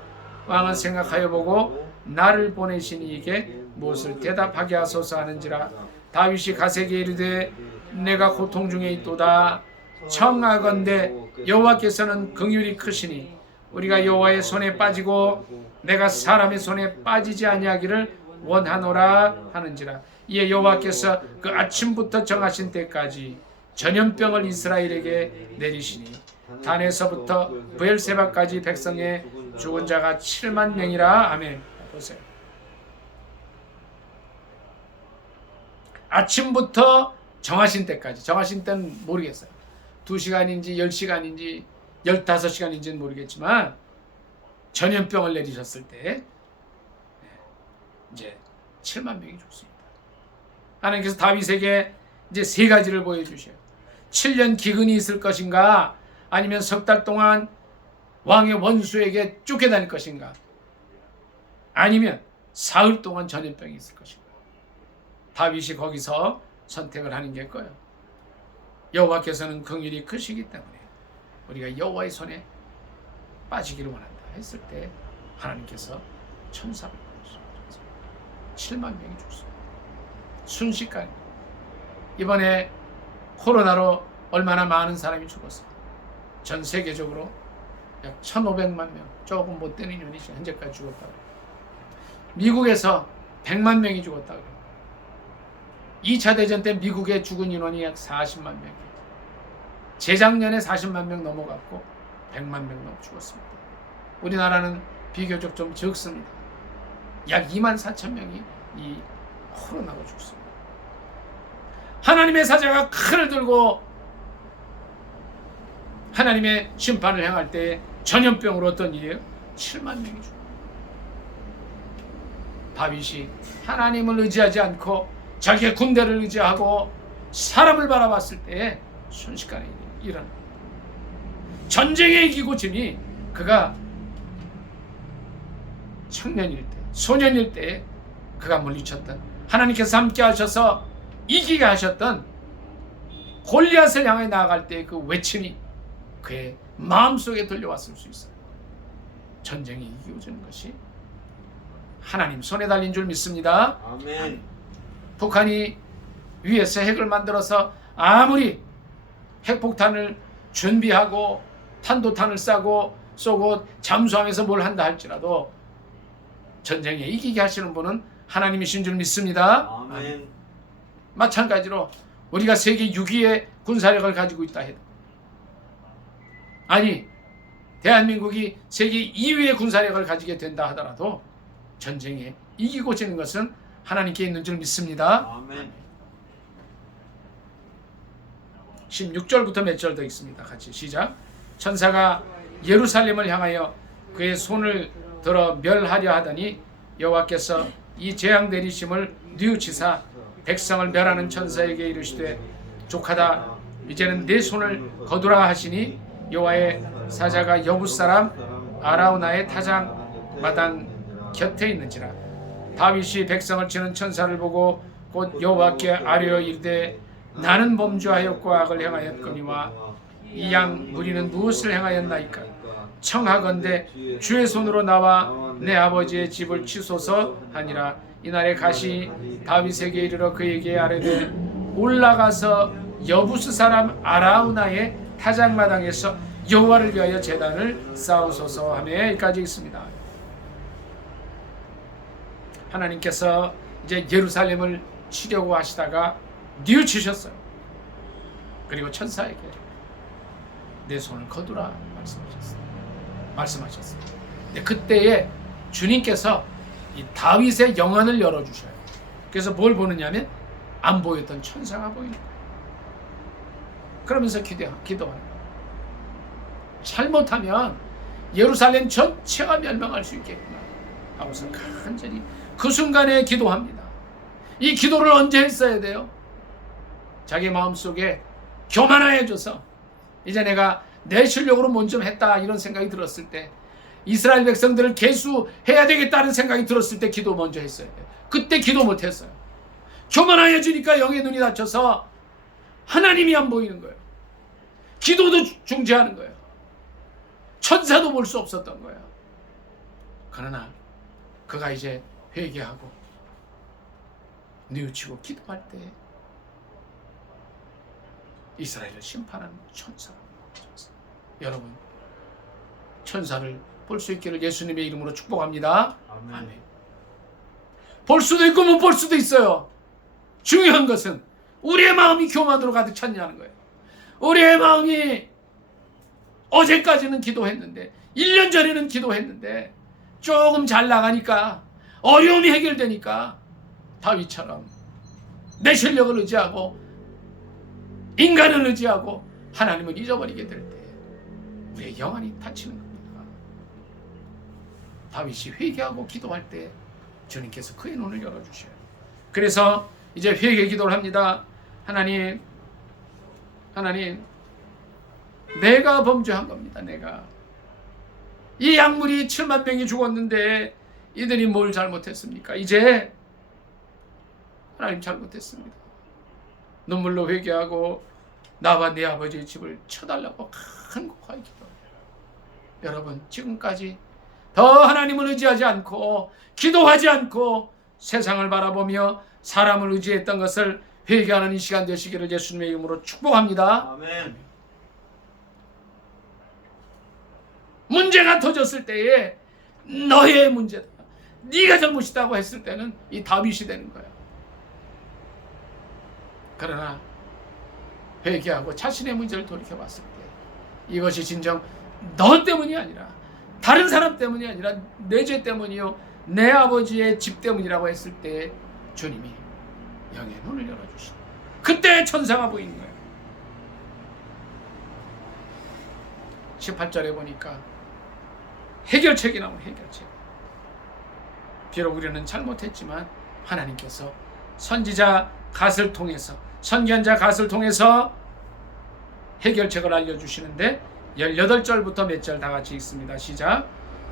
왕은 생각하여 보고 나를 보내신 이에게 무엇을 대답하게 하소서 하는지라. 다윗이 갓에게 이르되 내가 고통 중에 있도다. 청하건대 여호와께서는 긍휼이 크시니 우리가 여호와의 손에 빠지고 내가 사람의 손에 빠지지 아니하기를 원하노라 하는지라. 이에 여호와께서 그 아침부터 정하신 때까지 전염병을 이스라엘에게 내리시니 단에서부터 브엘세바까지 백성의 죽은 자가 7만 명이라. 아멘. 보세요. 아침부터 정하신 때까지, 정하신 때는 모르겠어요. 2시간인지 10시간인지 15시간인지는 모르겠지만 전염병을 내리셨을 때 이제 7만 명이 죽습니다. 하나님께서 다윗에게 이제 세 가지를 보여주셔요. 7년 기근이 있을 것인가, 아니면 석 달 동안 왕의 원수에게 쫓겨다닐 것인가, 아니면 사흘 동안 전염병이 있을 것인가. 다윗이 거기서 선택을 하는 게 거예요. 여호와께서는 긍휼이 크시기 때문에 우리가 여호와의 손에 빠지기를 원한다 했을 때 하나님께서 천사를 보내셨어요. 7만 명이 죽습니다. 순식간에. 이번에 코로나로 얼마나 많은 사람이 죽었어요. 전 세계적으로 약 1,500만 명, 조금 못 되는 인원이 현재까지 죽었다고 해요. 미국에서 100만 명이 죽었다고 해요. 2차 대전 때 미국에 죽은 인원이 약 40만 명. 재작년에 40만 명 넘어갔고 100만 명 넘어 죽었습니다. 우리나라는 비교적 좀 적습니다. 약 2만 4천 명이 이 코로나로 죽습니다. 하나님의 사자가 칼을 들고 하나님의 심판을 행할 때 전염병으로 어떤 일이에요? 7만 명이 죽어요. 다윗이 하나님을 의지하지 않고 자기의 군대를 의지하고 사람을 바라봤을 때 순식간에 일어납니다. 전쟁에 이기고 지니 그가 청년일 때, 소년일 때 그가 물리쳤던, 하나님께서 함께 하셔서 이기게 하셨던 골리앗을 향해 나아갈 때 그 외침이 그의 마음속에 들려왔을 수 있어요. 전쟁에 이기고지는 것이 하나님 손에 달린 줄 믿습니다. 아멘. 북한이 위에서 핵을 만들어서 아무리 핵폭탄을 준비하고 탄도탄을 쏴고 쏘고 잠수함에서 뭘 한다 할지라도 전쟁에 이기게 하시는 분은 하나님이신 줄 믿습니다. 아멘. 마찬가지로 우리가 세계 6위의 군사력을 가지고 있다 해도, 아니 대한민국이 세계 2위의 군사력을 가지게 된다 하더라도 전쟁에 이기고 지는 것은 하나님께 있는 줄 믿습니다. 아멘. 16절부터 몇 절 더 있습니다. 같이 시작. 천사가 예루살렘을 향하여 그의 손을 들어 멸하려 하더니 여호와께서 이 재앙 내리심을 뉘우치사 백성을 멸하는 천사에게 이르시되 족하다, 이제는 내 손을 거두라 하시니 여호와의 사자가 여부 사람 아라우나의 타작 마당 곁에 있는지라. 다윗이 백성을 치는 천사를 보고 곧 여호와께 아뢰어 이르되 나는 범죄하였고 악을 행하였거니와 이 양 무리는 무엇을 행하였나이까? 청하건대 주의 손으로 나와 내 아버지의 집을 치소서 하니라. 이날에 가시 다윗에게 이르러 그에게 아뢰되 올라가서 여부스 사람 아라우나의 타작마당에서 여호와를 위하여 제단을 쌓으소서 하며, 여기까지 있습니다. 하나님께서 이제 예루살렘을 치려고 하시다가 뉘우치셨어요. 그리고 천사에게 내 손을 거두라 말씀하셨어요. 근데 그때에 주님께서 이 다윗의 영안을 열어주셔요. 그래서 뭘 보느냐면 안 보였던 천사가 보이는 거예요. 그러면서 기도하는 거예요. 잘못하면 예루살렘 전체가 멸망할 수 있겠구나 하고서 간절히 그 순간에 기도합니다. 이 기도를 언제 했어야 돼요? 자기 마음속에 교만해져서 이제 내가 내 실력으로 뭔 좀 했다 이런 생각이 들었을 때, 이스라엘 백성들을 계수해야 되겠다는 생각이 들었을 때 기도 먼저 했어야 돼요. 그때 기도 못했어요. 교만해지니까 영의 눈이 닫혀서 하나님이 안 보이는 거예요. 기도도 중지하는 거예요. 천사도 볼 수 없었던 거예요. 그러나 그가 이제 회개하고 뉘우치고 기도할 때 이스라엘을 심판하는 천사가 나타났어요. 여러분, 천사를 볼 수 있기를 예수님의 이름으로 축복합니다. 아멘. 아멘. 볼 수도 있고 못 볼 수도 있어요. 중요한 것은 우리의 마음이 교만으로 가득 찼냐는 거예요. 우리의 마음이 어제까지는 기도했는데, 1년 전에는 기도했는데 조금 잘 나가니까, 어려움이 해결되니까 다윗처럼 내 실력을 의지하고 인간을 의지하고 하나님을 잊어버리게 될 때 우리의 영안이 닫히는 겁니다. 다윗이 회개하고 기도할 때 주님께서 그의 눈을 열어주셔요. 그래서 이제 회개 기도를 합니다. 하나님, 내가 범죄한 겁니다. 내가 이 약물이 7만 명이 죽었는데 이들이 뭘 잘못했습니까? 이제 하나님 잘못했습니다. 눈물로 회개하고 나와 내 아버지의 집을 쳐달라고 간곡하게 기도해요. 여러분, 지금까지 더 하나님을 의지하지 않고 기도하지 않고 세상을 바라보며 사람을 의지했던 것을 회개하는 이 시간 되시기를 예수님의 이름으로 축복합니다. 아멘. 문제가 터졌을 때에 너의 문제다, 네가 잘못이다고 했을 때는 이 다윗이 되는 거예요. 그러나 회개하고 자신의 문제를 돌이켜봤을 때 이것이 진정 너 때문이 아니라 다른 사람 때문이 아니라 내 죄 때문이요 내 아버지의 집 때문이라고 했을 때 주님이 영의 눈을 열어주시고 그때 천사가 보이는 거예요. 18절에 보니까 해결책이 나오는 해결책. 비록 우리는 잘못했지만 하나님께서 선지자 갓을 통해서, 선견자 갓을 통해서 해결책을 알려주시는데 18절부터 몇 절 다 같이 읽습니다. 시작.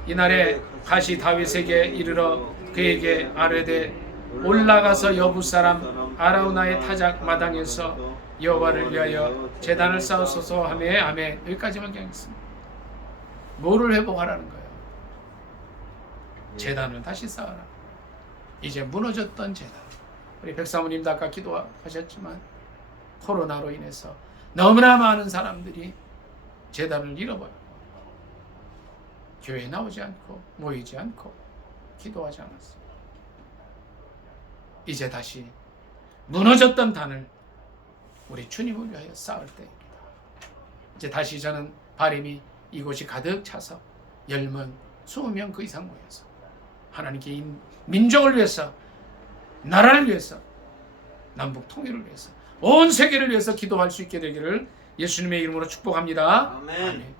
이날에 갓이 다윗에게 이르러 그에게 아뢰되 올라가서 여부 사람 아라우나의 타작 마당에서 여호와를 위하여 제단을 쌓으소서 하며, 아멘. 여기까지만 그냥 있습니다. 뭐를 회복하라는 거예요? 제단을 다시 쌓아라. 이제 무너졌던 제단. 우리 백사모님도 아까 기도하셨지만 코로나로 인해서 너무나 많은 사람들이 제단을 잃어버려요. 교회에 나오지 않고 모이지 않고 기도하지 않았습니다. 이제 다시 무너졌던 단을 우리 주님을 위하여 쌓을 때입니다. 이제 다시 저는 바람이 이곳이 가득 차서 10명, 20명 그 이상 모여서 하나님께 이 민족을 위해서, 나라를 위해서, 남북 통일을 위해서, 온 세계를 위해서 기도할 수 있게 되기를 예수님의 이름으로 축복합니다. 아멘.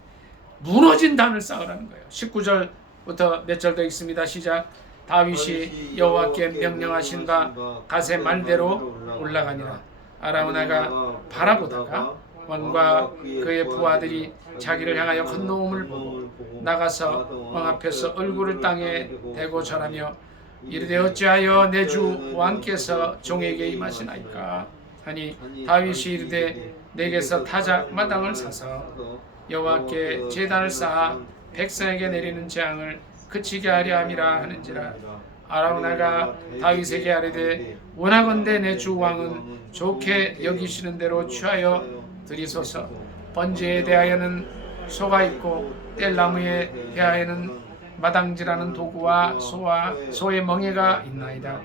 무너진 단을 쌓으라는 거예요. 19절부터 몇 절 더 있습니다. 시작. 다윗이 여호와께 명령하신 바 가세 말대로 올라가니라. 아라우나가 바라보다가 왕과 그의 부하들이 자기를 향하여 건너옴을 보고 나가서 왕 앞에서 얼굴을 땅에 대고 절하며 이르되 어찌하여 내 주 왕께서 종에게 임하시나이까 하니 다윗이 이르되 내게서 타작 마당을 사서 여호와께 제단을 쌓아 백성에게 내리는 재앙을 그치게 하려 함이라 하는지라. 아라우나가 다윗에게 아뢰되 원하건대 내 주 왕은 좋게 여기시는 대로 취하여 드리소서. 번제에 대하여는 소가 있고 뗄나무에 대하여는 마당질하는 도구와 소의 멍에가 있나이다.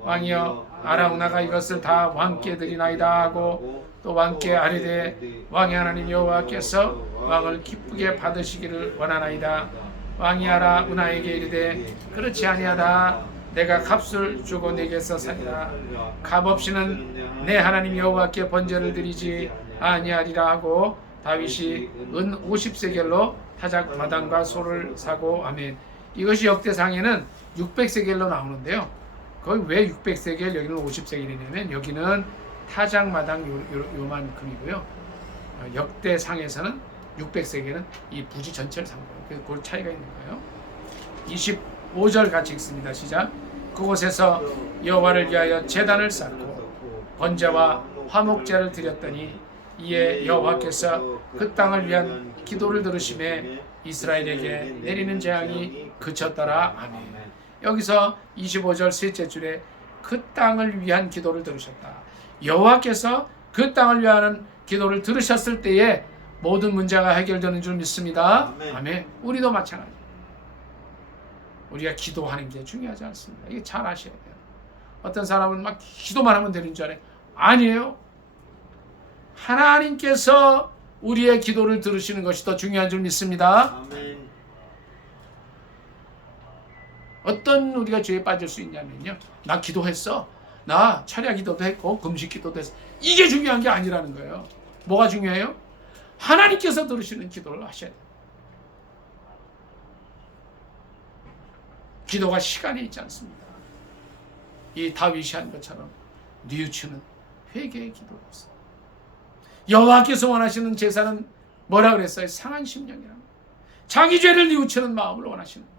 왕이여 아라우나가 이것을 다 왕께 드리나이다 하고 또 왕께 아뢰되 왕의 하나님 여호와께서 왕을 기쁘게 받으시기를 원하나이다. 왕이 아라우나에게 이르되 그렇지 아니하다. 내가 값을 주고 내게서 사니라. 값 없이는 내 하나님 여호와께 번제를 드리지 아니하리라 하고 다윗이 은 50세겔로 타작 마당과 소를 사고 아멘. 이것이 역대상에는 600세겔로 나오는데요. 거기 왜 600세겔 여기는 50세겔이냐면 여기는 타작 마당 요만큼이고요. 역대상에서는 600세겔은 이 부지 전체를 산 거예요. 그래서 그 차이가 있는 거예요. 25절 같이 읽습니다. 시작. 그곳에서 여호와를 위하여 제단을 쌓고 번제와 화목제를 드렸더니 이에 여호와께서 그 땅을 위한 기도를 들으심에 이스라엘에게 내리는 재앙이 그쳤더라. 아멘. 여기서 25절 셋째 줄에 그 땅을 위한 기도를 들으셨다. 여호와께서 그 땅을 위한 기도를 들으셨을 때에 모든 문제가 해결되는 줄 믿습니다. 아멘. 아멘. 우리도 마찬가지. 우리가 기도하는 게 중요하지 않습니다. 이게 잘 아셔야 돼요. 어떤 사람은 막 기도만 하면 되는 줄 알아요. 아니에요. 하나님께서 우리의 기도를 들으시는 것이 더 중요한 줄 믿습니다. 아멘. 어떤 우리가 죄에 빠질 수 있냐면요. 나 기도했어. 나 철야 기도도 했고 금식 기도도 했어. 이게 중요한 게 아니라는 거예요. 뭐가 중요해요? 하나님께서 들으시는 기도를 하셔야 돼요. 기도가 시간이 있지 않습니다. 이 다윗이 한 것처럼 뉘우치는 회개의 기도였어요. 여호와께서 원하시는 제사는 뭐라 그랬어요? 상한 심령이라는 자기 죄를 뉘우치는 마음을 원하시는 거예요.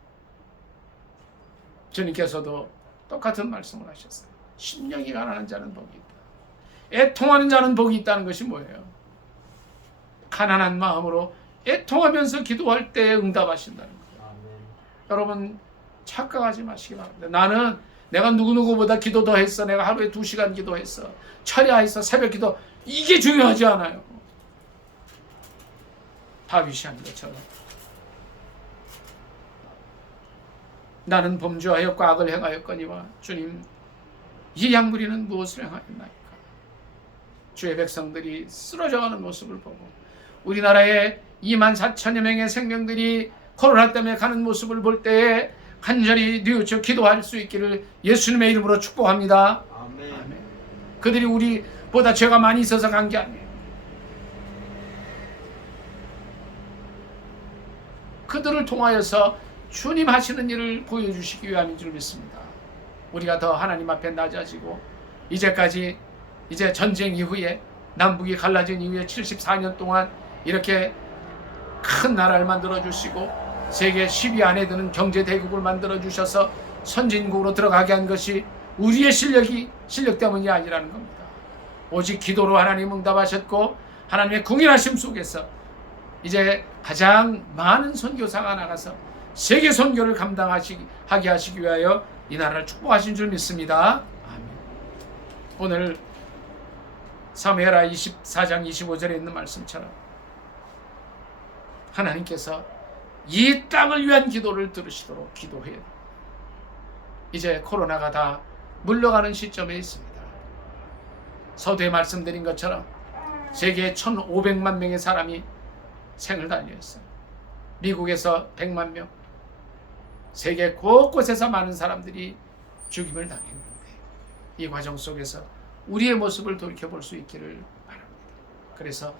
주님께서도 똑같은 말씀을 하셨어요. 심령이 가난한 자는 복이 있다. 애통하는 자는 복이 있다는 것이 뭐예요? 가난한 마음으로 애통하면서 기도할 때 응답하신다는 거예요. 아멘. 여러분 착각하지 마시기 바랍니다. 나는 내가 누구누구보다 기도 더 했어. 내가 하루에 2시간 기도했어. 철야했어. 새벽 기도. 이게 중요하지 않아요. 다윗이 한 것처럼 나는 범죄하였고 악을 행하였거니와 주님 이 양무리는 무엇을 행하였나이까. 주의 백성들이 쓰러져가는 모습을 보고 우리나라에 24,000여 명의 생명들이 코로나 때문에 가는 모습을 볼 때에 간절히 뉘우쳐 기도할 수 있기를 예수님의 이름으로 축복합니다. 아멘. 아멘. 그들이 우리보다 죄가 많이 있어서 간 게 아니에요. 그들을 통하여서 주님 하시는 일을 보여주시기 위함인 줄 믿습니다. 우리가 더 하나님 앞에 낮아지고 이제까지 이제 전쟁 이후에 남북이 갈라진 이후에 74년 동안 이렇게 큰 나라를 만들어 주시고 세계 10위 안에 드는 경제 대국을 만들어 주셔서 선진국으로 들어가게 한 것이 우리의 실력 때문이 아니라는 겁니다. 오직 기도로 하나님 응답하셨고 하나님의 궁일하심 속에서 이제 가장 많은 선교사가 나가서 세계 선교를 감당하게 하시기 위하여 이 나라를 축복하신 줄 믿습니다. 아멘. 오늘 사무엘하 24장 25절에 있는 말씀처럼 하나님께서 이 땅을 위한 기도를 들으시도록 기도해야 됩니다. 이제 코로나가 다 물러가는 시점에 있습니다. 서두에 말씀드린 것처럼 세계에 1,500만 명의 사람이 생을 달려있어요. 미국에서 100만 명, 세계 곳곳에서 많은 사람들이 죽임을 당했는데 이 과정 속에서 우리의 모습을 돌이켜볼 수 있기를 바랍니다. 그래서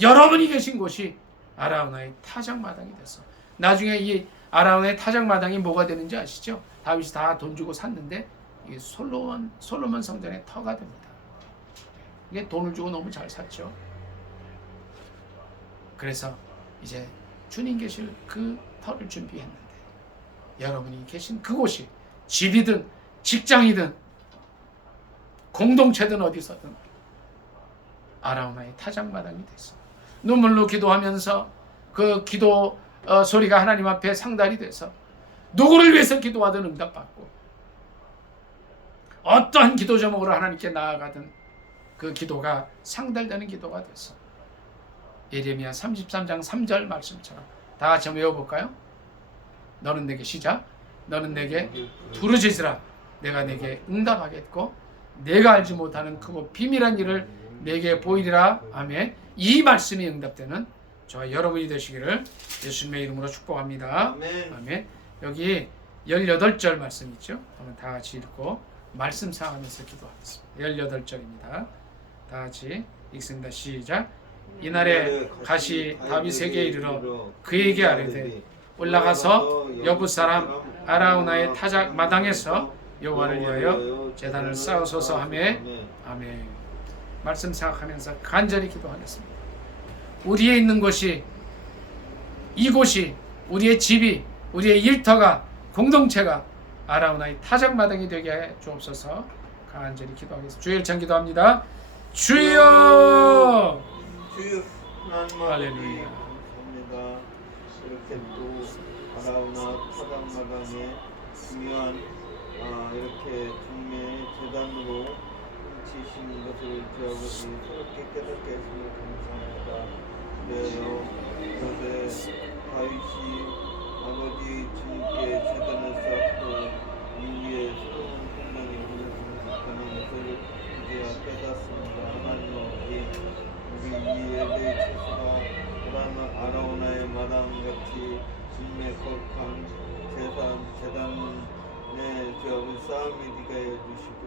여러분이 계신 곳이 아라우나의 타작마당이 돼서 나중에 이 아라우나의 타작마당이 뭐가 되는지 아시죠? 다윗이 다 돈 주고 샀는데 이게 솔로몬 성전의 터가 됩니다. 이게 돈을 주고 너무 잘 샀죠. 그래서 이제 주님 계실 그 터를 준비했는데 여러분이 계신 그곳이 집이든 직장이든 공동체든 어디서든 아라우나의 타작마당이 됐어. 눈물로 기도하면서 그 기도 소리가 하나님 앞에 상달이 돼서 누구를 위해서 기도하든 응답받고 어떠한 기도 제목으로 하나님께 나아가든 그 기도가 상달되는 기도가 됐어. 예레미야 33장 3절 말씀처럼 다 같이 한번 외워볼까요? 너는 내게 시작. 너는 내게 부르짖으라. 내가 내게 응답하겠고 내가 알지 못하는 크고 비밀한 일을 내게 보이리라. 아멘. 이 말씀이 응답되는 저와 여러분이 되시기를 예수님의 이름으로 축복합니다. 아멘. 아멘. 여기 18절 말씀 있죠? 한번 다 같이 읽고 말씀 상하면서 기도하겠습니다. 18절입니다. 다 같이 읽습니다. 시작. 이날에 가시 다윗에게 이르러 그에게 아뢰되 올라가서 여부 사람 아라우나의 타작 마당에서 여호와를 위하여 제단을 쌓으소서 하며 아멘. 말씀 생각하면서 간절히 기도하겠습니다. 우리의 있는 곳이 이곳이 우리의 집이 우리의 일터가 공동체가 아라우나의 타작마당이 되게 해 주옵소서. 간절히 기도하겠습니다. 주여 일창 기도합니다. 주여 주여 하나님 할렐루야. 감사합니다. 이렇게 또 아라우나 타작마당에 중요한 이렇게 중매 재단으로 훔치신 것을 주 아버지 새롭게 깨닫게 해주시니 감사합니다. 그래요. 그런데 다윗이 아버지 주님께 재단을 쌓고 이후에 새로운 풍랑이 불러주셨다는 것을 이제야 깨닫습니다. 하나님 아버지 우리 이 예배의 최수가 아라우나의 마당같이 주님의 거룩한 재단의 주 아버지 싸움이 되게 해주시고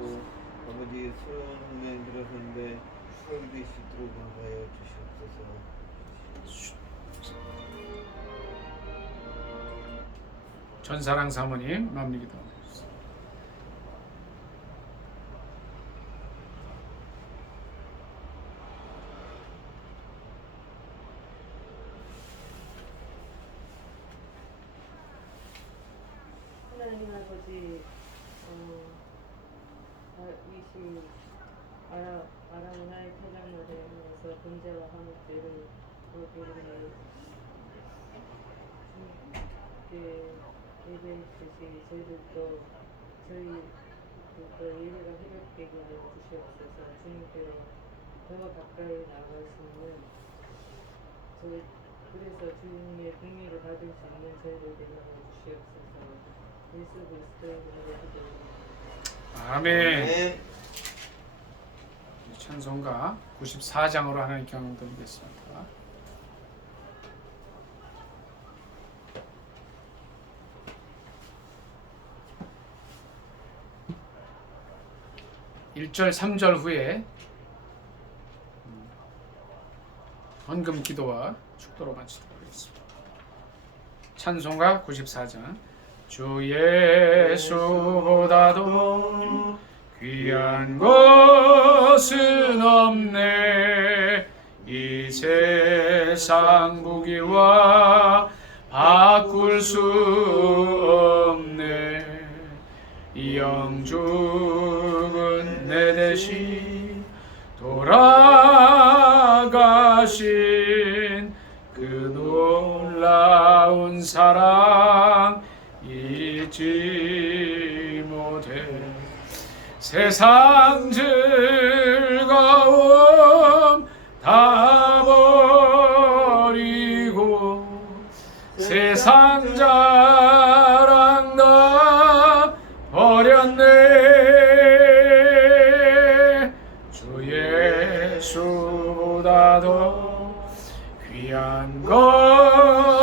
아버지 수련에 들어서는데 수록이 될 수 있도록 인도하여 주시옵소서. 전사랑 사모님 마무리 기도. 하나님 아버지, 다윗이 아라우나의 타작마당에서 번제와 화목제를 드리니 주님께 예배했듯이 저희들도 예배가 회복되게 하여 주시옵소서. 주님께로 더 가까이 나아갈 수 있는 그래서 주님의 긍휼을 받을 수 있는 저희들 되게 하여 주시옵소서. 예수 그리스도의 이름으로 기도합니다. 아멘. 찬송가 94장으로 하나님께 영광 드리겠습니다. (1절) (3절) 후에 헌금 기도와 축도로 마치도록 하겠습니다. 찬송가 94장. 주 예수보다도 귀한 것은 없네. 이 세상 무기와 바꿀 수 없네. 영죽은 내 대신 돌아가신 그 놀라운 사랑 잊지 못해. 세상 즐거움 다 버리고 세상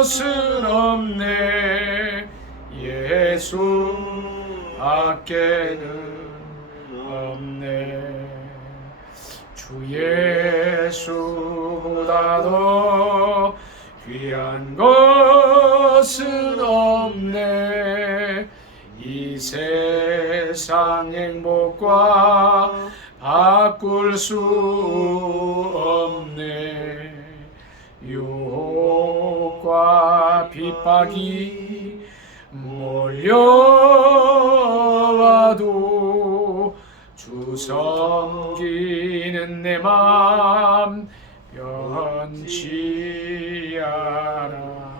것은 없네. 예수 밖에는 없네. 주 예수보다도 귀한 것은 없네. 이 세상 행복과 바꿀 수 없네. 유혹과 핍박이 몰려와도 주 섬기는 내 맘 변치 않아.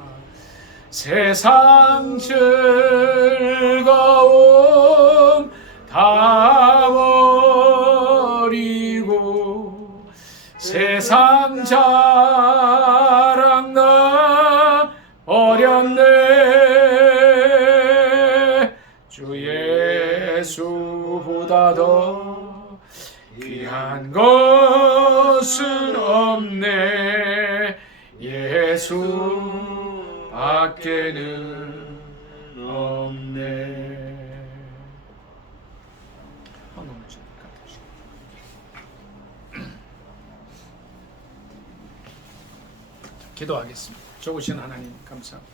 세상 즐거움 다 버리고 세상 자랑 나 버렸네. 주 예수보다도 귀한 것은 없네. 예수 밖에는 없네. 한번 기도하겠습니다. 좋으신 하나님 감사합니다.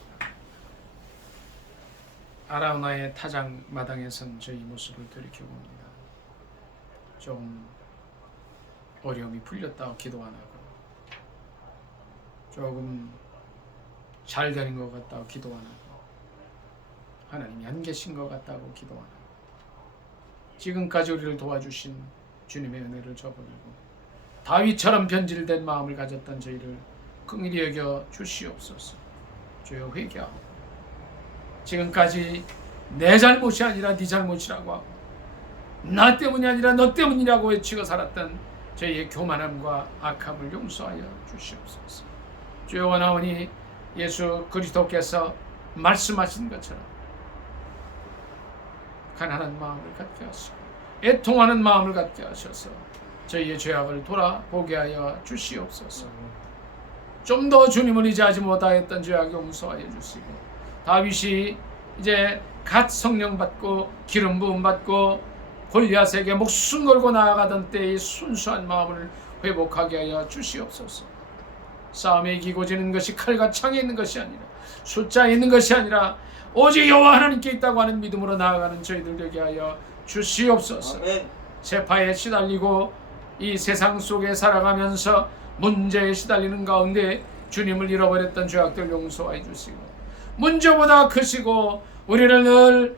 아라우나의 타작 마당에 선 저희 모습을 돌이켜봅니다. 좀 어려움이 풀렸다고 기도 안 하고, 조금 잘 되는 것 같다고 기도 안 하고, 하나님이 안 계신 것 같다고 기도 안 하고, 지금까지 우리를 도와주신 주님의 은혜를 저버리고 다윗처럼 변질된 마음을 가졌던 저희를 긍휼히 여겨 주시옵소서. 주여 회개하고, 지금까지 내 잘못이 아니라 네 잘못이라고 하고 나 때문이 아니라 너 때문이라고 외치고 살았던 저희의 교만함과 악함을 용서하여 주시옵소서. 주여 원하오니 예수 그리스도께서 말씀하신 것처럼 가난한 마음을 갖게 하시고 애통하는 마음을 갖게 하셔서 저희의 죄악을 돌아보게 하여 주시옵소서. 좀 더 주님을 의지하지 못하였던 죄악 용서하여 주시고, 다윗이 이제 갓 성령 받고 기름 부음 받고 골리앗에게 목숨 걸고 나아가던 때의 순수한 마음을 회복하게 하여 주시옵소서. 싸움에 이기고 지는 것이 칼과 창에 있는 것이 아니라 숫자에 있는 것이 아니라 오직 여호와 하나님께 있다고 하는 믿음으로 나아가는 저희들 되게 하여 주시옵소서. 아멘. 세파에 시달리고 이 세상 속에 살아가면서 문제에 시달리는 가운데 주님을 잃어버렸던 죄악들 용서해 주시고, 문제보다 크시고 우리를 늘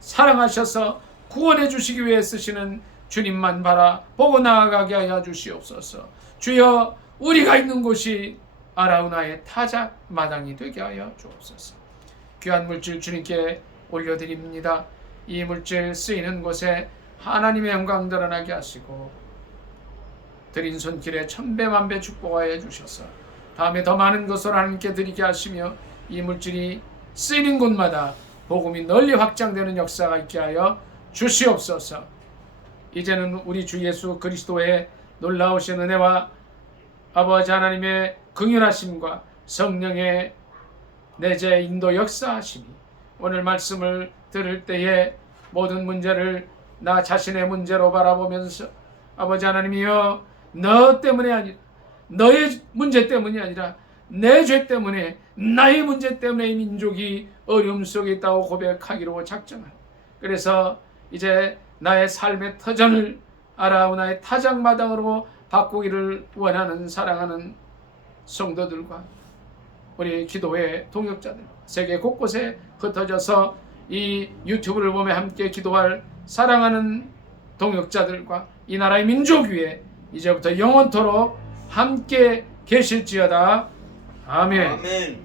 사랑하셔서 구원해 주시기 위해 쓰시는 주님만 바라보고 나아가게 하여 주시옵소서. 주여, 우리가 있는 곳이 아라우나의 타작 마당이 되게 하여 주옵소서. 귀한 물질 주님께 올려드립니다. 이 물질 쓰이는 곳에 하나님의 영광 드러나게 하시고 드린 손길에 천배만배 축복하여 주셔서 다음에 더 많은 것을 하나님께 드리게 하시며 이 물질이 쓰이는 곳마다 복음이 널리 확장되는 역사가 있게 하여 주시옵소서. 이제는 우리 주 예수 그리스도의 놀라우신 은혜와 아버지 하나님의 긍휼하심과 성령의 내재 인도 역사하심이 오늘 말씀을 들을 때에 모든 문제를 나 자신의 문제로 바라보면서 아버지 하나님이여, 너 때문에 아니라 너의 문제 때문이 아니라 내 죄 때문에 나의 문제 때문에 이 민족이 어려움 속에 있다고 고백하기로 작정한, 그래서 이제 나의 삶의 터전을 아라우나의 타작마당으로 바꾸기를 원하는 사랑하는 성도들과 우리 기도의 동역자들, 세계 곳곳에 흩어져서 이 유튜브를 보며 함께 기도할 사랑하는 동역자들과 이 나라의 민족 위에 이제부터 영원토록 함께 계실지어다. 아멘. 아멘.